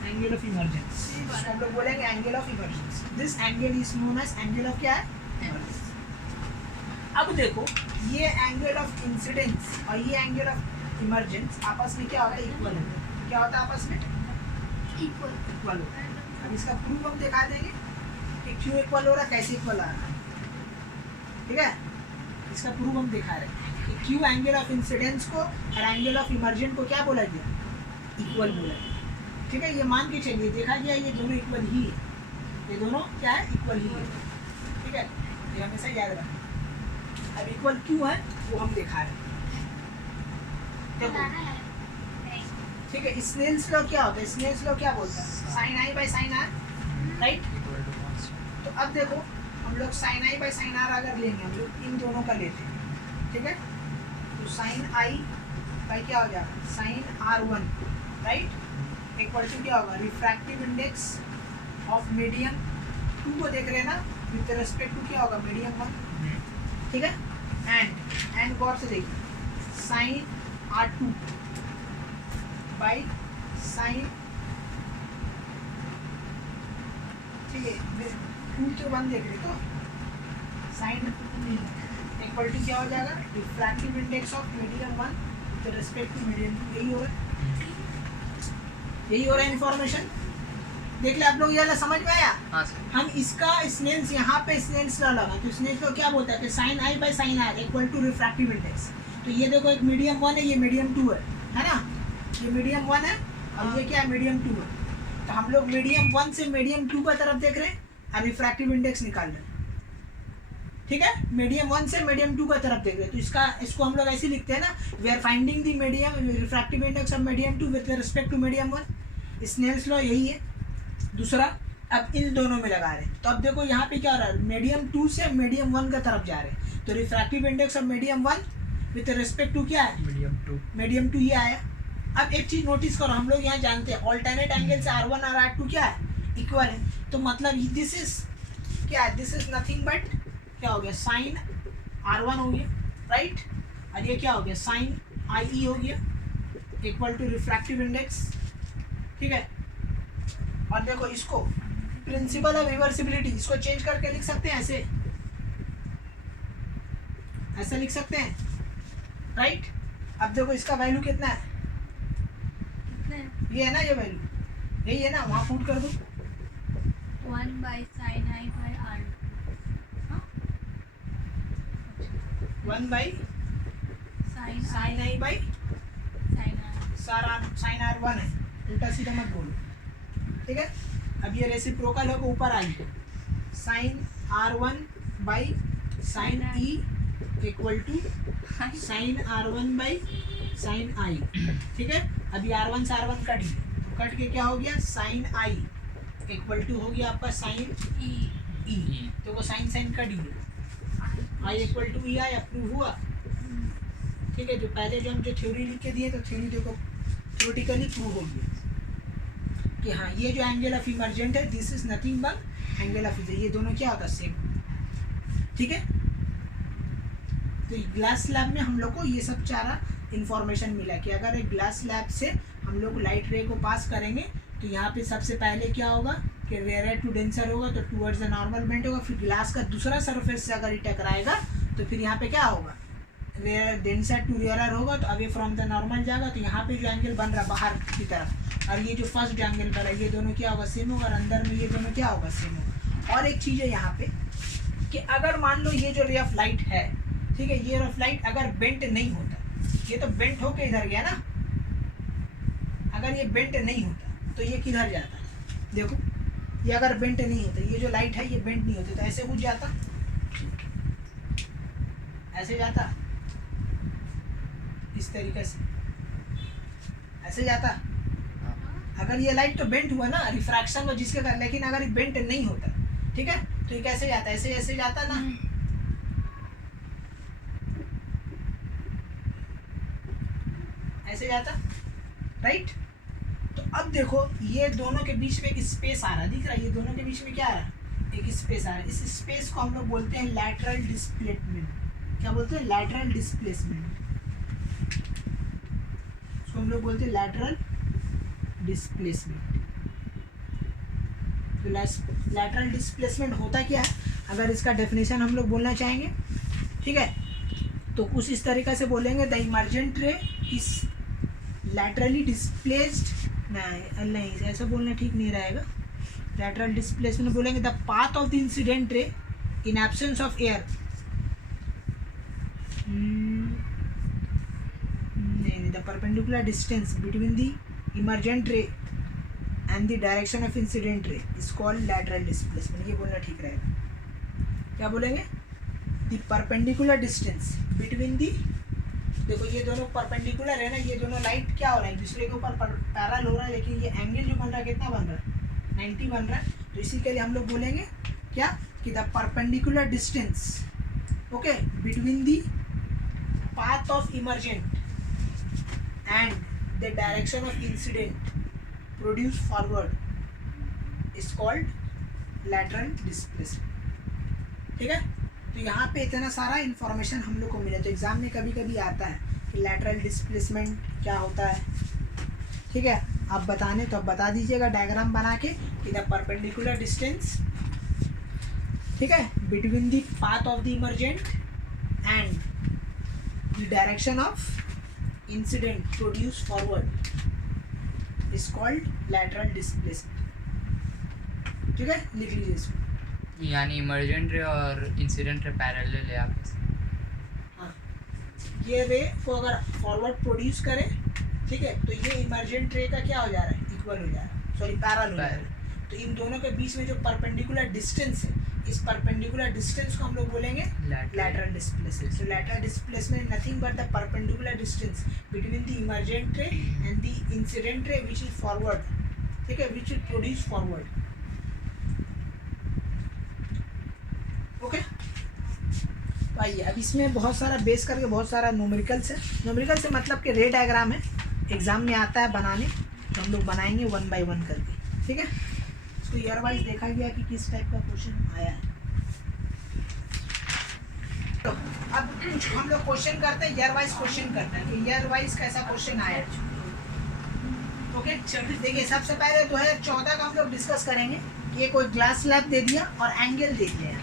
Angle of emergence, इसको हम लोग बोलेंगे angle of emergence. This angle is known as angle of क्या है, इमर्जेंस। अब देखो ये एंगल ऑफ इंसिडेंस और ये एंगल ऑफ इमर्जेंस आपस में क्या होता है, इक्वल है। क्या होता है आपस में, इक्वल होता है। अब इसका प्रूफ हम दिखा देंगे कि क्यों इक्वल हो रहा है, कैसे इक्वल आ रहा है, ठीक है। इसका प्रूफ हम दिखा रहे हैं कि क्यों एंगल ऑफ इंसिडेंस को और एंगल ऑफ इमर्जेंस को क्या बोला गया, इक्वल बोला गया, ठीक है। ये मान के चलिए देखा गया ये दोनों इक्वल ही है, ये दोनों क्या है, इक्वल ही है, ठीक है, ये हमेशा याद रखना। अब इक्वल क्यों है वो हम दिखा रहे हैं, देखो, ठीक है। स्नेल्स लॉ क्या होता है, स्नेल्स लॉ क्या बोलता है, sine i by sine r, right. तो अब देखो हम लोग sine i by sine r अगर लेंगे, हम लोग इन दोनों का लेते हैं, ठीक है। तो साइन आई बाय क्या हो जाएगा, sign R1, right, equal to क्या होगा, रिफ्रैक्टिव इंडेक्स ऑफ मीडियम 2 को देख रहे हैं ना, विद रेस्पेक्ट टू क्या होगा, मीडियम 1, ठीक है। एंड गौर से देखिए, साइन R2 बाई साइन, ठीक है, 2 to 1 देख रहे तो साइन इक्वल टू क्या हो जाएगा, refractive index of medium 1 with respect to medium 2। यही हो रहा है इन्फॉर्मेशन, देख ले आप लोग, ये समझ में आया। हाँ सर। हम इसका स्नेल्स यहाँ पे स्नेल्स लॉ लगा, तो स्नेल्स लॉ क्या बोलता है कि sine i by sine r equal to refractive index. तो ये देखो एक मीडियम 1 है, ये मीडियम 2 है ना, ये मीडियम 1 है और ये क्या है, मीडियम 2 है। तो हम लोग मीडियम 1 से मीडियम 2 का तरफ देख रहे हैं और रिफ्रैक्टिव इंडेक्स निकाल रहे हैं, ठीक है। मीडियम 1 से मीडियम 2 का तरफ देख रहे हैं, तो इसको हम लोग ऐसे लिखते हैं ना, we are finding the medium refractive index of medium 2 with respect to medium 1। Snell's law यही है। दूसरा, अब इन दोनों में लगा रहे हैं, तो अब देखो यहाँ पे क्या हो रहा है, मीडियम 2 से मीडियम 1 का तरफ जा रहे हैं, तो refractive index of medium 1 with respect to क्या है, मीडियम 2 ये आया। अब एक चीज नोटिस करो, हम लोग यहाँ जानते हैं ऑल्टरनेट एंगल से R1 और R2 क्या है, इक्वल है। तो मतलब दिस इज क्या है, दिस इज नथिंग बट क्या हो गया, साइन R1 हो गया, राइट, और ये क्या हो गया, साइन IE हो गया, इक्वल टू रिफ्रैक्टिव इंडेक्स, ठीक है। और देखो इसको प्रिंसिपल ऑफ रिवर्सिबिलिटी, इसको चेंज करके लिख सकते हैं, ऐसे लिख सकते हैं, राइट। अब देखो इसका वैल्यू कितना है, ये है ना, ये वैल्यू यही है ना, वहाँ पुट कर दो 1/sin I by R। 1/sin I by sin R1 है, उल्टा सीधा मत बोलो, ठीक है। अब ये रेसिप्रोकल होकर ऊपर आई, sine R1 by sine E equal to sine R1 by sine I, ठीक है। अभी R1 से R1 कट गया, तो कट के क्या हो गया, साइन I इक्वल टू हो गया आपका साइन E, तो वो साइन कट गया, I इक्वल टू E आया, प्रूव हुआ, ठीक है। जो पहले जो हम थ्योरी लिख के दिए, तो थ्योरी देखो थ्योरेटिकली प्रूव हो गया कि हाँ ये जो एंगल ऑफ इमर्जेंट है, this is nothing but angle of, ये दोनों क्या होता है, सेम, ठीक है। तो ग्लास स्लैब में हम लोग को ये सब सारा इन्फॉर्मेशन मिला कि अगर एक ग्लास स्लैब से हम लोग लाइट रे को पास करेंगे, तो यहाँ पे सबसे पहले क्या होगा कि रेयर टू डेंसर होगा, तो टूवर्ड्स द नॉर्मल बेंड होगा, फिर ग्लास का दूसरा सरफेस से अगर ये टकराएगा, तो फिर यहाँ पे क्या होगा, रेयर डेंसर टू रेयर होगा, तो अवे फ्रॉम द नॉर्मल जाएगा, तो यहाँ पे जो एंगल बन रहा है बाहर की तरफ, और ये जो फर्स्ट एंगल बना, ये दोनों क्या होगा, सेम होगा, और अंदर में ये दोनों क्या होगा, सेम होगा। और एक चीज़ है यहाँ पे कि अगर मान लो ये जो रे ऑफ लाइट है, ठीक है, ये रे ऑफ लाइट अगर बेंट नहीं होता, ये तो बेंट होके इधर गया ना, अगर ये बेंट नहीं होता तो ये किधर जाता? देखो ये अगर बेंट नहीं होता, ये जो लाइट है ये बेंट नहीं होती तो ऐसे कुछ जाता, ऐसे जाता, इस तरीके से ऐसे जाता। अगर ये लाइट तो बेंट हुआ ना रिफ्रैक्शन में जिसके कारण, लेकिन अगर ये बेंट नहीं होता, ठीक है, तो ये कैसे जाता? ऐसे ऐसे जाता ना, ऐसे जाता, राइट। तो अब देखो ये दोनों के बीच में एक स्पेस आ रहा, दिख रहा है? ये दोनों के बीच में क्या आ रहा? एक स्पेस आ रहा है। इस स्पेस को हम लोग बोलते हैं लैटरल डिस्प्लेसमेंट। क्या बोलते हैं? Lateral displacement. इसको हम लोग बोलते हैं लैटरल डिस्प्लेसमेंट। तो लैटरल डिस्प्लेसमेंट होता क्या है, अगर इसका डेफिनेशन हम लोग बोलना चाहेंगे, ठीक है, तो कुछ इस तरीके से बोलेंगे, the emergent ray is laterally displaced. नहीं ऐसा बोलना ठीक नहीं रहेगा। लैटरल डिस्प्लेसमेंट बोलेंगे the path of the incident ray in absence of air. नहीं, the perpendicular distance between the emergent ray and the direction of incident ray is called lateral displacement. ये बोलना ठीक रहेगा। क्या बोलेंगे? The perpendicular distance between the, देखो ये दोनों परपेंडिकुलर है ना, ये दोनों लाइट क्या हो रहा है, एक दूसरे के ऊपर पैरेलल हो रहा है, लेकिन ये एंगल जो बन रहा है कितना बन रहा है? 90 बन रहा है। तो इसी के लिए हम लोग बोलेंगे क्या कि the perpendicular distance, okay, between the path of emergent and the direction of incident produce forward is called lateral displacement. ठीक है, तो यहाँ पे इतना सारा इन्फॉर्मेशन हम लोग को मिला। तो एग्जाम में कभी कभी आता है कि लैटरल डिस्प्लेसमेंट क्या होता है, ठीक है, आप बताने तो आप बता दीजिएगा डायग्राम बना के कि द परपेंडिकुलर डिस्टेंस, ठीक है, between the path of the emergent and the direction of incident produce forward is called lateral displacement. ठीक है, लिख लीजिए इसको। यानी इमर्जेंट रे और इंसिडेंट रे पैरेलल है आपस। हाँ, ये रे को अगर फॉरवर्ड प्रोड्यूस करे, ठीक है, तो ये इमर्जेंट रे का क्या हो जा रहा है? इक्वल हो जा रहा है, सॉरी पैरेलल हो जा रहा है। तो इन दोनों के बीच में जो परपेंडिकुलर डिस्टेंस है, इस परपेंडिकुलर डिस्टेंस को हम लोग बोलेंगे लैटरल डिस्प्लेसमेंट। तो lateral displacement nothing but the perpendicular distance between the emergent ray and the incident रे विच इज फॉरवर्ड, ठीक है, which will produce forward. Okay, तो आइए अब इसमें बहुत सारा बेस करके बहुत सारा न्यूमेरिकल्स है। न्यूमेरिकल से मतलब कि रे डायग्राम है, एग्जाम में आता है बनाने, तो हम लोग बनाएंगे 1 by 1 करके। ठीक है, इसको ईयर वाइज देखा गया कि किस टाइप का क्वेश्चन आया है। तो अब कुछ हम लोग क्वेश्चन करते हैं, ईयर वाइज क्वेश्चन करते हैं कि ईयर वाइज कैसा क्वेश्चन आया है। ओके, देखिए सबसे पहले 2014 का हम लोग डिस्कस करेंगे कि ये कोई ग्लास स्लैब दे दिया और एंगल दे दिया है,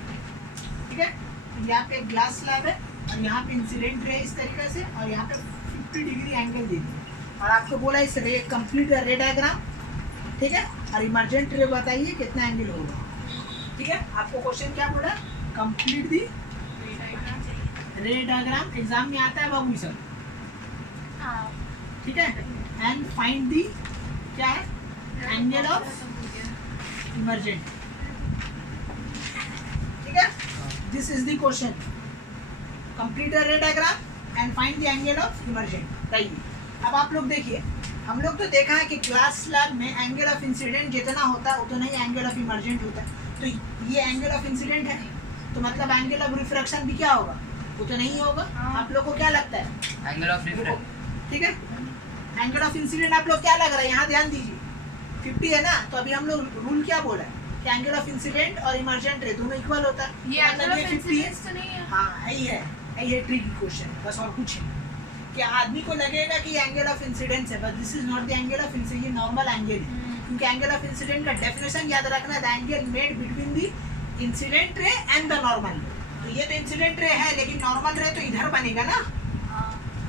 ठीक है, तो यहाँ पे ग्लास स्लैब है और यहाँ पे इंसिडेंट रे इस तरीके से और यहाँ पे 50 डिग्री एंगल दे दिया और आपको बोला इस रे कंप्लीट रे डायग्राम, ठीक है, और इमर्जेंट रे बताइए कितना एंगल होगा। ठीक है, आपको क्वेश्चन क्या बोला? कंप्लीट दी रे डायग्राम, एग्जाम में आता है बाबू सर, ठीक है, एंड फाइंड दी क्या है? Angle of emergent. ठीक है, this is the question, complete the रे diagram and find the angle of emergent. Right, अब आप लोग देखिए, हम लोग तो देखा है कि ग्लास स्लैब में एंगल ऑफ इंसिडेंट जितना होता है उतना ही एंगल ऑफ इमर्जेंट होता है। तो ये एंगल ऑफ इंसिडेंट है, तो मतलब एंगल ऑफ रिफ्रैक्शन भी क्या होगा? उतना नहीं होगा। आप लोग को क्या लगता है? एंगल ऑफ रिफ्रैक्शन, ठीक है, एंगल ऑफ इंसिडेंट आप लोग क्या लग रहा है? यहाँ ध्यान दीजिए, 50 है ना, तो अभी हम लोग रूल क्या बोला है कि एंगल ऑफ इंसिडेंट और इमर्जेंट रे दोनों इक्वल होता है। ये एंगल ऑफ 50 है, इंसिडेंस तो नहीं है। हाँ यही है ट्रिकी क्वेश्चन, बस और कुछ नहीं। कि आदमी को लगेगा कि एंगल ऑफ इंसिडेंस है, but this is not the angle of incidence, ये नॉर्मल एंगल है। क्योंकि एंगल ऑफ इंसिडेंट का डेफिनेशन याद रखना, the angle made between the incident ray and the normal रे। तो ये तो इंसिडेंट रे है, लेकिन नॉर्मल रे तो इधर बनेगा ना,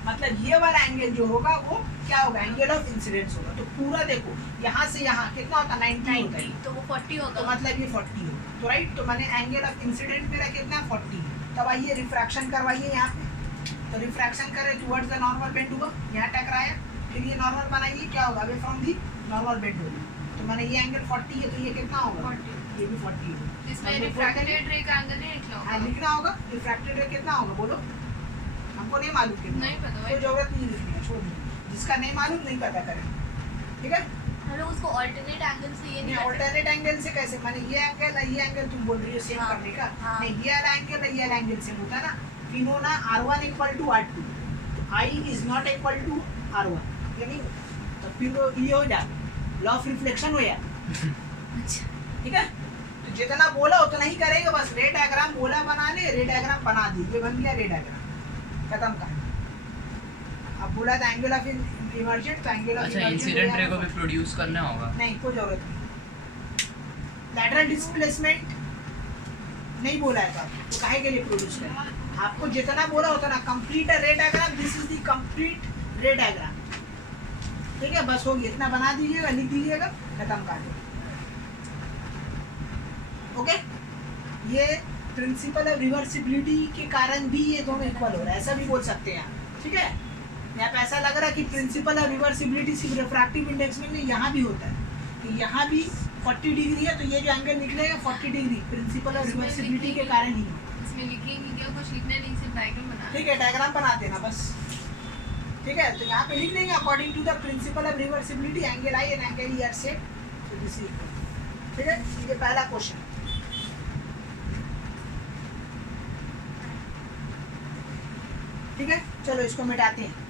मतलब ये वाला एंगल जो होगा वो क्या होगा? एंगल ऑफ इंसिडेंस होगा। तो पूरा देखो यहाँ से यहाँ कितना होता है? 90 होता है, तो वो 40 तो होगा। मतलब ये 40 होगा। तो राइट, तो मैंने एंगल ऑफ इंसिडेंट मेरा कितना 40। तब आइए रिफ्रैक्शन करवाइए यहाँ पे, तो रिफ्रैक्शन करें टुवर्ड्स द नॉर्मल बेंड हुआ, यहाँ टकराया, फिर ये नॉर्मल बनाइए, क्या होगा away from the normal bend होगा। तो मैंने ये एंगल 40 है, तो ये कितना होगा 40। ये भी 40 होगा। इसमें रिफ्रैक्टेड रे का एंगल नहीं लिखना हाँ होगा। लिखना होगा, रिफ्रैक्टेड रे कितना होगा बोलो, हमको नहीं मालूम कितना, नहीं पता कोई जरूरत नहीं लिखनी है, छोड़ दीजिए, जिसका नहीं मालूम नहीं पता करें, ठीक है। हम लोग उसको ऑल्टरनेट एंगल से ये नहीं नहीं ऑल्टरनेट एंगल से कैसे, माने ये एंगल तुम बोल रही हो सेम हाँ, करने का, हाँ। नहीं ये वाला एंगल सेम होता है ना। वी नो ना R1 equal to R2, I is not equal to R1, ये नहीं, तो फिर वो ये हो जाए लॉ ऑफ रिफ्लेक्शन हो जाए, अच्छा ठीक है। तो जितना बोला उतना ही करेगा, बस रे डायग्राम बोला बना ले, रे डायग्राम बना दी, ये बन गया रे डायग्राम, खत्म कर। अब बोला था एंगल ऑफ इमर्जेंट, तो एंगल ऑफ अच्छा इंसिडेंट रे को भी प्रोड्यूस करना होगा। नहीं कोई जरूरत नहीं। लैटरल डिस्प्लेसमेंट नहीं बोला है, तो काहे के लिए प्रोड्यूस करें, आपको जितना बोला उतना। कंप्लीट रे diagram, this is the complete रे डायग्राम, ठीक है। बस हो गया, इतना बना दीजिएगा, लिख दीजिएगा, खत्म कर दो, ओके। ये प्रिंसिपल ऑफ रिवर्सिबिलिटी के कारण भी ये दोनों इक्वल हो रहा है, ऐसा भी बोल सकते हैं आप, ठीक है। यहाँ पे ऐसा लग रहा है कि प्रिंसिपल ऑफ रिवर्सिबिलिटी सिर्फ रिफ्रैक्टिव इंडेक्स में नहीं, यहाँ भी होता है, कि यहाँ भी 40 डिग्री है, तो ये जो एंगल निकलेगा 40 डिग्री प्रिंसिपल ऑफ रिवर्सिबिलिटी के कारण ही है। इसमें लिखेंगे क्या, कुछ लिखना नहीं, सिर्फ डायग्राम बना। ठीक है, डायग्राम बना देना बस, ठीक है। तो यहाँ पे लिख देंगे according to the principle of reversibility angle i and angle e are same, तो दिस इज, ठीक है। ये पहला क्वेश्चन, ठीक है। चलो इसको मिटाते हैं।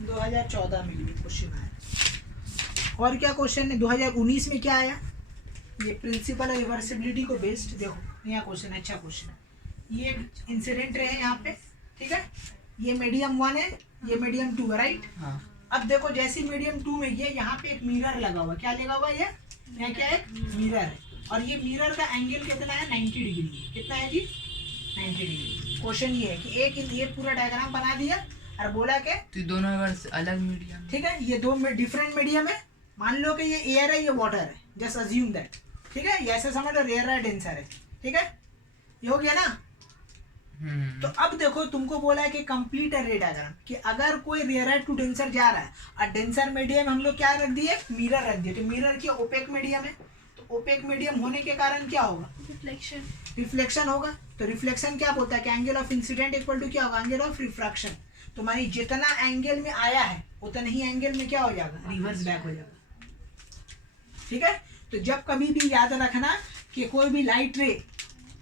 दो 2014 में ये क्वेश्चन आया, और क्या क्वेश्चन है 2019 में क्या आया, ये प्रिंसिपल ऑफ रिवर्सिबिलिटी को बेस्ड, देखो यहाँ क्वेश्चन, अच्छा क्वेश्चन है। ये इंसिडेंट रहे यहाँ पे, ठीक है, ये मीडियम 1 है, ये मीडियम 2 है, राइट। हाँ अब देखो जैसे मीडियम 2 में ये यहाँ पे एक मिरर लगा हुआ, क्या लगा हुआ है, ये क्या है, मिरर है, और ये मिरर का एंगल कितना है 90 डिग्री, कितना है जी 90 डिग्री। क्वेश्चन ये है कि एक ये पूरा डायग्राम बना दिया और बोला कि तो ये दोनों अगर अलग मीडियम, ठीक है, ये दो डिफरेंट मीडियम है, मान लो कि ये एयर है, ये वाटर है, जस्ट अज्यूम दैट, ठीक है, ये ऐसे समझ लो रेयर है डेंसर है, ठीक है, ये हो गया ना। तो अब देखो तुमको बोला है कि कंप्लीट है रे डायग्राम, कि अगर कोई रेयर टू डेंसर जा रहा है और डेंसर मीडियम हम लोग क्या रख दिए, मिरर रख दिए, तो मिरर की ओपेक मीडियम है, तो ओपेक मीडियम होने के कारण क्या होगा, रिफ्लेक्शन होगा। तो रिफ्लेक्शन क्या बोलता है कि angle of incident equal to क्या होगा, एंगल ऑफ रिफ्रैक्शन। तो मानी जितना एंगल में आया है उतना ही एंगल में क्या हो जाएगा, रिवर्स बैक हो जाएगा, ठीक है। तो जब कभी भी याद रखना कि कोई भी लाइट रे,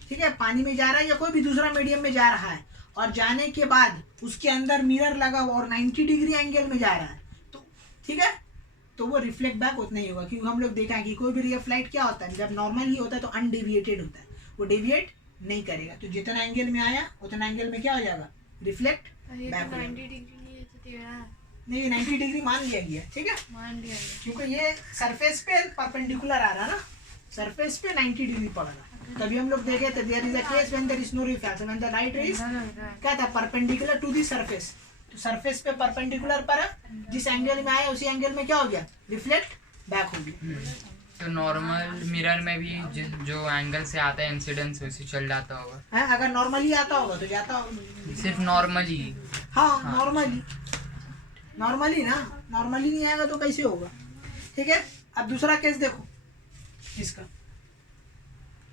ठीक है, पानी में जा रहा है या कोई भी दूसरा मीडियम में जा रहा है, और जाने के बाद उसके अंदर मिरर लगा हुआ और 90 डिग्री एंगल में जा रहा है, तो ठीक है, तो वो रिफ्लेक्ट बैक उतना ही होगा, क्योंकि हम लोग देखा है कि कोई भी रे ऑफ लाइट क्या होता है, जब नॉर्मल ही होता है तो अनडेविएटेड होता है, वो डेविएट नहीं करेगा। तो जितना एंगल में आया उतना एंगल में क्या हो जाएगा, रिफ्लेक्ट बैक हो जाएगा। नहीं 90 डिग्री मान लिया गया, ठीक है, मान लिया गया। क्योंकि ये सरफेस पे परपेंडिकुलर आ रहा है ना, सरफेस पे 90 डिग्री पड़ रहा। तभी हम लोग देखे थे there is a case when there is no reflection, when the light ray is क्या था, परपेंडिकुलर टू द सरफेस, तो सरफेस पे परपेंडिकुलर पर जिस एंगल में आया उसी एंगल में क्या हो गया, रिफ्लेक्ट बैक हो गया। तो नॉर्मल मिरर में भी जो एंगल से आता है इंसिडेंस वैसे चल जाता होगा है, अगर नॉर्मली आता होगा तो जाता होगा, सिर्फ नॉर्मली। हाँ नॉर्मली ना, नॉर्मली नहीं आएगा तो कैसे होगा, ठीक है। अब दूसरा केस देखो इसका,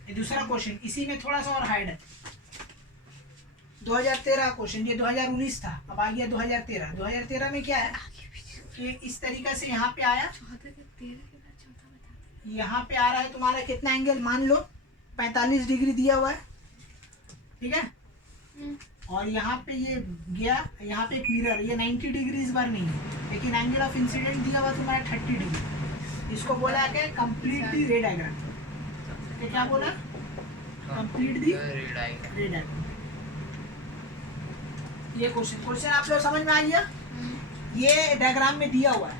ये दूसरा क्वेश्चन इसी में थोड़ा सा और हार्ड है, 2013 क्वेश्चन, ये 2019 था, अब आ गया 2013। 2013 में क्या है, ये इस तरीका से यहाँ पे आया, यहाँ पे आ रहा है तुम्हारा कितना एंगल, मान लो 45 डिग्री दिया हुआ है, ठीक है, और यहाँ पे ये गया, यहाँ पे एक मिरर, ये 90 डिग्री इस बार नहीं है, लेकिन एंगल ऑफ इंसिडेंट दिया हुआ तुम्हारा 30 डिग्री, इसको बोला है कंप्लीट दी रे डायग्राम, ये क्या बोला, कंप्लीट दी रे डायग्राम। ये क्वेश्चन आप लोग समझ में आ गया। ये डायग्राम में दिया हुआ है,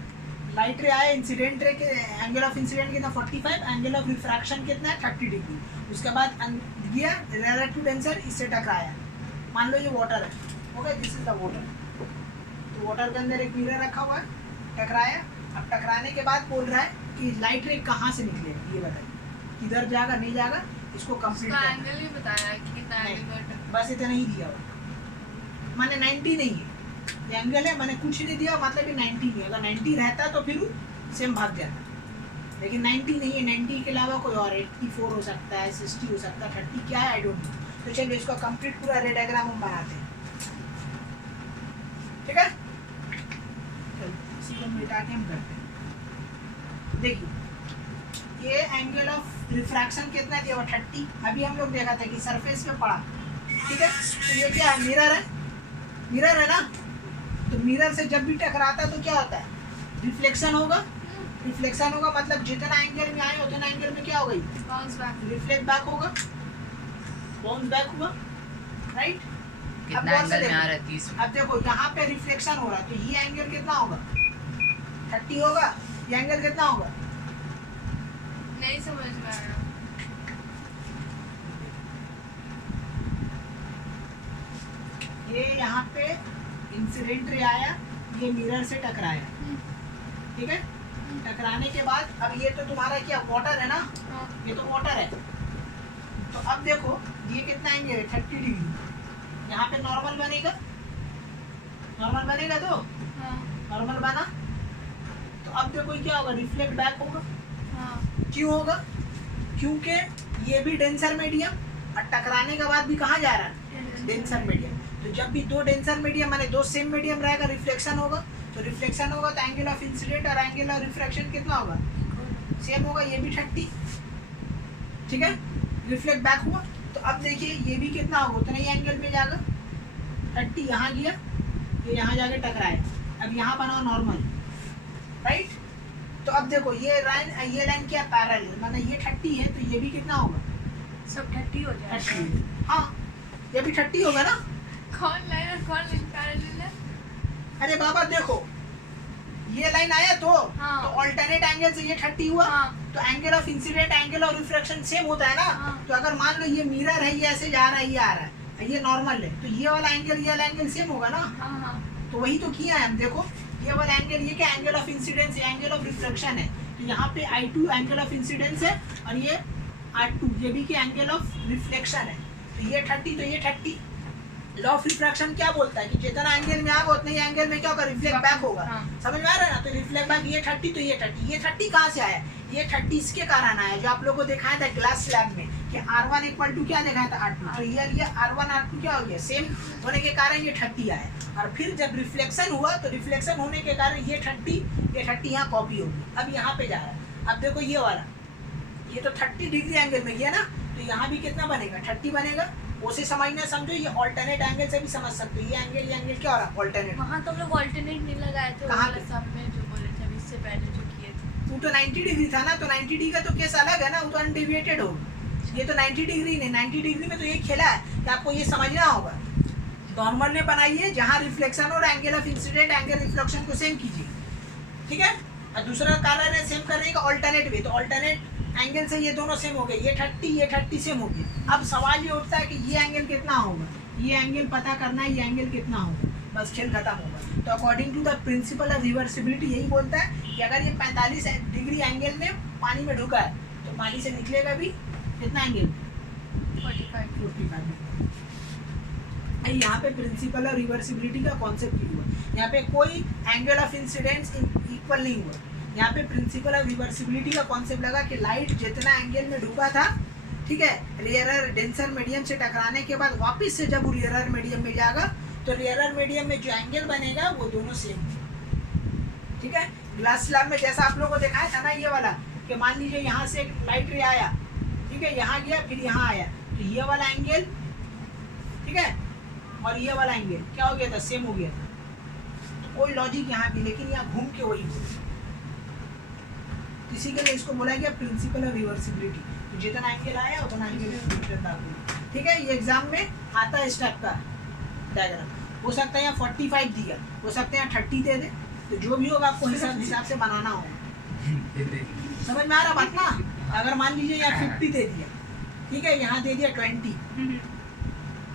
लाइट रे आया, इंसिडेंट रे के एंगल ऑफ इंसिडेंट कितना 45, एंगल ऑफ रिफ्रैक्शन कितना है 30 डिग्री। उसके बाद गया रिलेटिव डेंसर, इससे टकराया। मान लो ये वाटर है, okay, this is the water. तो वाटर के अंदर एक मिरर रखा हुआ है, टकराया। अब टकराने के बाद बोल रहा है कि लाइट रे कहाँ से निकलेगा, ये बताइए, किधर जाएगा, नहीं जाएगा, इसको कंप्लीट उसका करना एंगल ही बताया कि कितना नहीं। एंगल में बस इतना ही दिया हुआ, माने 90 नहीं है ये एंगल है, मैंने कुछ नहीं दिया, मतलब कि 90 नहीं। अगर 90 रहता तो फिर सेम भाग जाता, लेकिन 90 नहीं है। 90 के अलावा कोई और 84 हो सकता है, 60 हो सकता है, 30 क्या है आई डोंट नो। तो चलिए इसको कंप्लीट पूरा रे डायग्राम हम बनाते हैं, ठीक है। चलो इसी को मिटा के हम करते हैं। देखिए ये एंगल ऑफ रिफ्रैक्शन कितना दिया हुआ 30। अभी हम लोग देखा था कि सरफेस पे पड़ा, ठीक है। तो ये क्या है, मिरर है, मिरर है ना। तो मिरर से जब भी टकराता है तो क्या होता है, रिफ्लेक्शन होगा। रिफ्लेक्शन होगा मतलब जितना एंगल में आए उतना एंगल में क्या होगा, बाउंस बैक। रिफ्लेक्ट बैक होगा, बाउंस बैक हुआ, राइट। कितना एंगल में आ रहा है 30 में। अब देखो यहाँ पे रिफ्लेक्शन हो रहा है, तो ये एंगल कितना होगा 30 होगा, ये एंगल कितना होगा। नहीं समझ में आ रहा। ये यहाँ पे इंसिडेंट रे आया, ये मिरर से टकराया, ठीक है। टकराने के बाद अब ये तो तुम्हारा क्या वाटर है ना, हाँ। ये तो वाटर है। तो अब देखो ये कितना एंगल है 30 डिग्री। यहाँ पे नॉर्मल बनेगा, नॉर्मल बनेगा, तो हाँ। नॉर्मल बना। तो अब देखो ये क्या होगा, रिफ्लेक्ट बैक होगा। हाँ। क्यों होगा, क्योंकि ये भी डेंसर मीडियम और टकराने के बाद भी कहाँ जा रहा है, डेंसर मीडियम। तो जब भी दो डेंसर मीडियम माने दो सेम मीडियम रहेगा, रिफ्लेक्शन होगा। तो रिफ्लेक्शन होगा तो एंगल ऑफ इंसिडेंट और एंगल ऑफ रिफ्रैक्शन कितना होगा, सेम होगा। ये भी 30, ठीक है। रिफ्लेक्ट बैक हुआ, तो अब देखिए ये भी कितना होगा, उतना ही एंगल में जाएगा। 30 यहाँ गया, ये यहाँ जाके टकराया। अब यहाँ बनाओ नॉर्मल, राइट। तो अब देखो ये लाइन क्या पैरेलल, माने ये 30 है तो ये भी कितना होगा, सब 30 हो जाएगा। 30। हाँ ये भी 30 होगा ना। कौन लाइन और कौन लाइन पैरेलल है? अरे बाबा देखो ये लाइन आया तो हाँ। तो ऑल्टरनेट एंगल से ये 30 हुआ। हाँ। तो angle of incident angle of refraction same होता है ना। हाँ। तो अगर मान लो ये मिरर है, ये ऐसे जा रहा है, ये आ रहा है, ये नॉर्मल है, तो ये वाला एंगल सेम होगा ना। हाँ। हाँ। तो वही तो किया है हम। देखो ये वाला एंगल, ये क्या एंगल ऑफ इंसिडेंस है, एंगल ऑफ रिफ्लेक्शन है। तो यहाँ पे I2 एंगल ऑफ इंसिडेंस है और ये R2 ये भी क्या एंगल ऑफ रिफ्लेक्शन है। तो ये 30 तो ये 30। लॉ ऑफ रिफ्रैक्शन क्या बोलता है कि जितना एंगल में आएगा उतना ही एंगल में क्या होगा, रिफ्लेक्ट बैक होगा। हाँ। समझ में आ रहा है ना। तो रिफ्लेक्ट बैक ये 30 तो ये 30। ये 30 कहाँ से आया, ये 30 इसके कारण आया जो आप लोगों को दिखाया था ग्लास स्लैब में कि R1 इक्वल टू क्या दिखाया था, R2। तो ये R1 R2 क्या हो गया, सेम होने के कारण ये 30 आया। और फिर जब रिफ्लेक्शन हुआ तो रिफ्लेक्शन होने के कारण ये 30 यहाँ कॉपी होगी। अब यहाँ पे जा रहा है। अब देखो ये वाला, ये तो 30 डिग्री एंगल में गया ना, तो यहाँ भी कितना बनेगा, 30 बनेगा। उसे समझना समझो, ये ऑल्टरनेट एंगल से भी समझ सकते हो। ये एंगल क्या हो रहा है, ऑल्टरनेट। वहाँ तो हम लोग ऑल्टरनेट नहीं लगाए थे, कहाँ वाला पे? सब में जो बोले थे अभी इससे पहले जो किए थे। वो तो 90 डिग्री था ना, तो 90 डिग्री का तो केस अलग है ना, वो तो अनडेविएटेड होगा। ये तो 90 डिग्री नहीं, 90 डिग्री में तो ये खेला है कि आपको ये समझना होगा। नॉर्मल में बनाइए, जहाँ रिफ्लेक्शन और angle of incident angle reflection को सेम कीजिए, ठीक है। और दूसरा कारण है सेम करने का ऑल्टरनेट वे। तो ऑल्टरनेट एंगल से ये दोनों सेम हो गए, ये 30 सेम हो गया। अब सवाल ये उठता है कि ये एंगल कितना होगा, ये एंगल पता करना है, ये एंगल कितना होगा, बस खेल खत्म होगा। तो according to the principle of reversibility यही बोलता है कि अगर ये 45 डिग्री एंगल में पानी में ढुका है तो पानी से निकलेगा भी कितना एंगल, 45। यहाँ पे प्रिंसिपल ऑफ रिवर्सिबिलिटी का कॉन्सेप्ट हुआ। यहाँ पे कोई एंगल ऑफ इंसिडेंस इक्वल नहीं हुआ। यहाँ पे प्रिंसिपल ऑफ रिवर्सिबिलिटी का कॉन्सेप्ट लगा कि लाइट जितना एंगल में डूबा था, ठीक है, रेयरर डेंसर मीडियम से टकराने के बाद वापस से जब वो रेयरर मीडियम में जाएगा तो रेयरर मीडियम में जो एंगल बनेगा वो दोनों सेम, ठीक है। ग्लास स्लैब में जैसा आप लोगों को दिखाया था ना ये वाला, कि मान लीजिए यहाँ से एक लाइट रे आया, ठीक है, यहाँ गया फिर यहाँ आया, तो ये वाला एंगल, ठीक है, और ये वाला एंगल क्या हो गया था, सेम हो गया था। तो कोई लॉजिक यहाँ भी, लेकिन यहाँ घूम के वही बोला, इसी के लिए इसको बोला गया प्रिंसिपल ऑफ रिवर्सिबिलिटी। तो जितना एंगल आया उतना एंगल, ठीक है। ये एग्जाम में आता है इस टाइप का डायग्राम। हो सकता है यहाँ 45 दिया, हो सकता है यहाँ 30 दे दे, तो जो भी होगा आपको हिसाब से बनाना होगा। समझ में आ रहा बात ना? अगर मान लीजिए यहाँ 50 दे दिया, ठीक है, यहाँ दे दिया 20,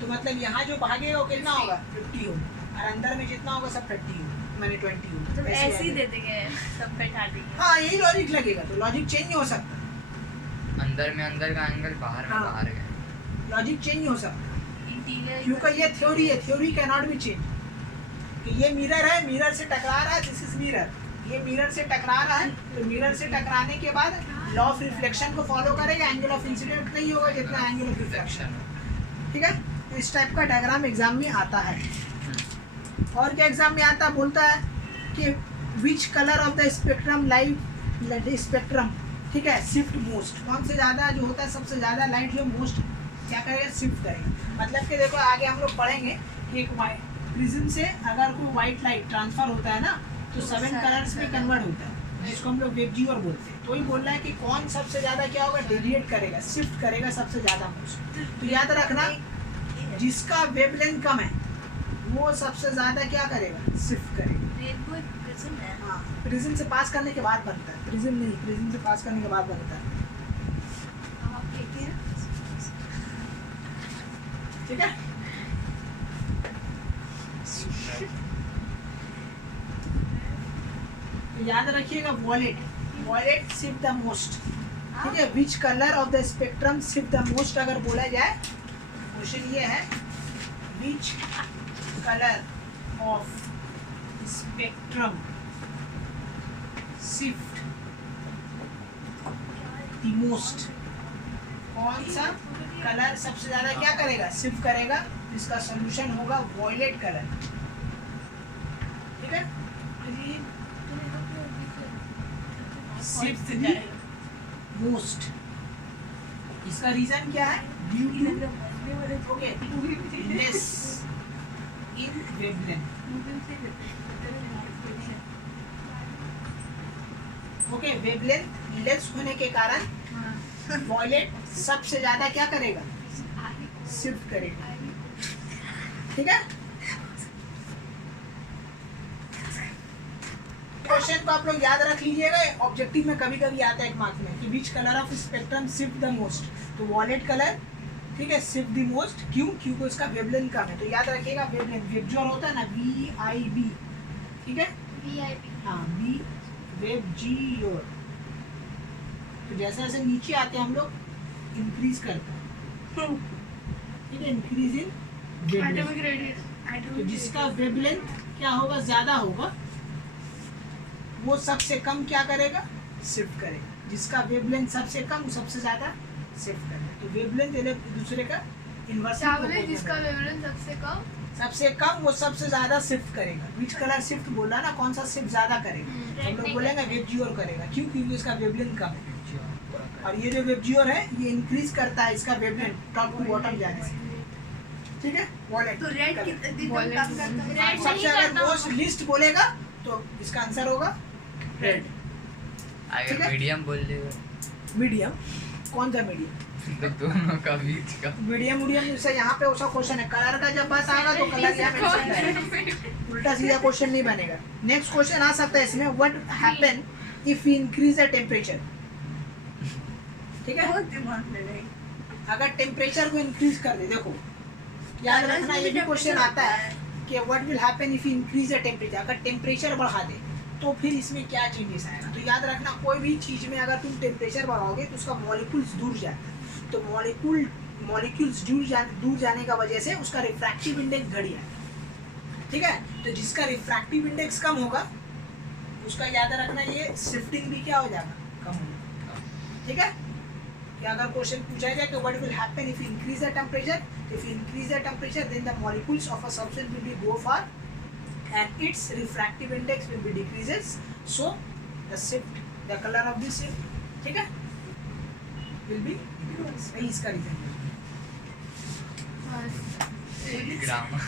तो मतलब यहाँ जो भागेगा वो कितना होगा 50 होगा, और अंदर में जितना होगा सब 30 होगा, मैंने 20 होगा। मतलब ऐसे ही दे देंगे, सब बैठा देंगे। हाँ यही लॉजिक लगेगा, तो लॉजिक चेंज नहीं हो सकता, अंदर में अंदर का एंगल, बाहर में हाँ। बाहर का। लॉजिक चेंज नहीं हो सकता, इंटीरियर क्योंकि ये थ्योरी है, theory can not be change. कि ये मिरर है, मिरर से टकरा रहा है, दिस इज मिरर, ये मिरर से टकरा रहा है, तो मिरर से टकराने के बाद लॉ ऑफ रिफ्लेक्शन को फॉलो करेगा, एंगल ऑफ इंसिडेंट नहीं होगा जितना एंगल ऑफ रिफ्लेक्शन, ठीक है। तो इस टाइप का डायग्राम एग्जाम में आता है। और क्या एग्जाम में आता है, बोलता है कि which colour of the spectrum light spectrum, ठीक है, शिफ्ट मोस्ट, कौन से ज़्यादा जो होता है सबसे ज़्यादा लाइट जो मोस्ट क्या करेगा, शिफ्ट करेगा। मतलब कि देखो आगे हम लोग पढ़ेंगे कि एक प्रिज्म से अगर कोई वाइट लाइट ट्रांसफर होता है ना, तो 7 कलर्स में कन्वर्ट होता है, जिसको हम लोग वेबजीवर बोलते हैं। तो ही बोल रहा है कि कौन सबसे ज़्यादा क्या होगा, डेविएट करेगा, शिफ्ट करेगा सबसे ज़्यादा मोस्ट। तो याद रखना, जिसका वेवलेंथ कम है वो सबसे ज़्यादा क्या करेगा, शिफ्ट करेगा। रेनबो एक प्रिज्म है। हाँ, प्रिज्म से पास करने के बाद बनता है, प्रिज्म नहीं, प्रिज्म से पास करने के बाद बनता है, आप देखते हैं ठीक है। तो याद रखिएगा wallet, wallet shift the most, ठीक है। Which colour of the spectrum shift the most अगर बोला जाए, क्वेश्चन ये है, which colour of spectrum shift the most, कौन सा कलर सबसे ज्यादा क्या करेगा, शिफ्ट करेगा। इसका सोल्यूशन होगा वॉयलेट कलर, ठीक है। शिफ्ट द मोस्ट, इसका रीजन क्या है, due to okay less in wavelength, okay wavelength less होने के कारण वॉयलेट सबसे ज्यादा क्या करेगा, शिफ्ट करेगा, ठीक है। क्वेश्चन को आप लोग याद रख लीजिएगा, ऑब्जेक्टिव में कभी कभी आता है एक मार्क में कि which colour of spectrum shift the most, तो वॉलेट कलर, ठीक है, शिफ्ट द मोस्ट, क्यों, क्योंकि उसका वेवलेंथ कम है। तो याद रखिएगा वेवलेंथ, वेबजीवर होता है ना, VIB, ठीक है, VIP। हाँ बी वेबजीवर। तो जैसे जैसे नीचे आते हैं हम लोग इंक्रीज करते हैं, ठीक है, increase in wavelength. Atomic radius, तो जिसका वेवलेंथ क्या होगा, ज्यादा होगा, वो सबसे कम क्या करेगा, शिफ्ट करेगा। जिसका वेवलेंथ सबसे कम वो सबसे ज्यादा शिफ्ट करेगा। तो वेवलेंथ एक दूसरे का इनवर्स, जिसका वेवलेंथ सबसे कम, सबसे कम वो सबसे ज्यादा शिफ्ट करेगा। विच कलर शिफ्ट बोला ना, कौन सा शिफ्ट ज्यादा करेगा, हम लोग बोलेंगे वेबजीवर करेगा, क्यों, क्योंकि इसका वेवलेंथ कम है। और ये जो वेबजीवर है ये इंक्रीज करता है इसका वेवलेंथ टॉप टू बॉटम जाने से, ठीक है। वॉलेट तो रेड कितने कम करता है? रेड सबसे नहीं अगर करता मोस्ट लिस्ट बोलेगा तो इसका आंसर होगा रेड। ठीक अगर है? मीडियम बोल देगा मीडियम, कौन सा मीडियम, तो दोनों का बीच का। मीडियम मीडियम जैसे यहाँ पे उसका क्वेश्चन है, कलर का जब बात आएगा तो कलर यहाँ मेंशन करेगा, उल्टा सीधा क्वेश्चन नहीं बनेगा। नेक्स्ट क्वेश्चन आ सकता है इसमें, what happen if we increase the temperature, ठीक है। बहुत दिमाग ले रही। अगर टेम्परेचर को इंक्रीज कर दे, देखो याद रखना ये भी क्वेश्चन आता है कि what will happen if you increase the temperature, अगर टेम्परेचर बढ़ा दे तो फिर इसमें क्या चेंजेस आएगा। तो याद रखना कोई भी चीज़ में अगर तुम टेम्परेचर बढ़ाओगे तो उसका मॉलिक्यूल्स दूर जाता है, तो मॉलिक्यूल्स दूर जाने का वजह से उसका रिफ्रैक्टिव इंडेक्स घट जाएगा, ठीक है। तो जिसका रिफ्रैक्टिव इंडेक्स कम होगा उसका याद रखना ये शिफ्टिंग भी क्या हो जाएगा, कम होगा, ठीक है। कि अगर क्वेश्चन पूछा जाए कि what will happen if you increase the temperature, if you increase the temperature then the molecules of a substance will be go for and its refractive index will be decreases, so the shift, the color of this shift, ठीक है, will be decreases। यही इसका reason है। Grammar.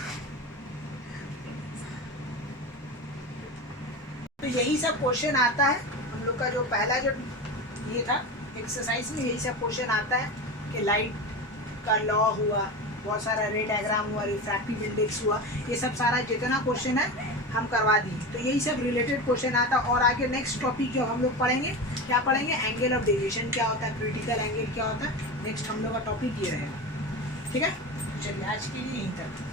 तो यही सब question आता है हम लोग का, जो पहला जो ये था एक्सरसाइज में, यही सब क्वेश्चन आता है कि लाइट का लॉ हुआ, बहुत सारा रे डायग्राम हुआ, रिफ्रैक्टिव इंडेक्स हुआ, ये सब सारा जितना क्वेश्चन है हम करवा दिए। तो यही सब रिलेटेड क्वेश्चन आता। और आगे नेक्स्ट टॉपिक जो हम लोग पढ़ेंगे, क्या पढ़ेंगे, एंगल ऑफ डेविएशन क्या होता है, क्रिटिकल एंगल क्या होता है। नेक्स्ट हम लोग का टॉपिक ये रहेगा। ठीक है, चलिए आज के लिए यहीं तक।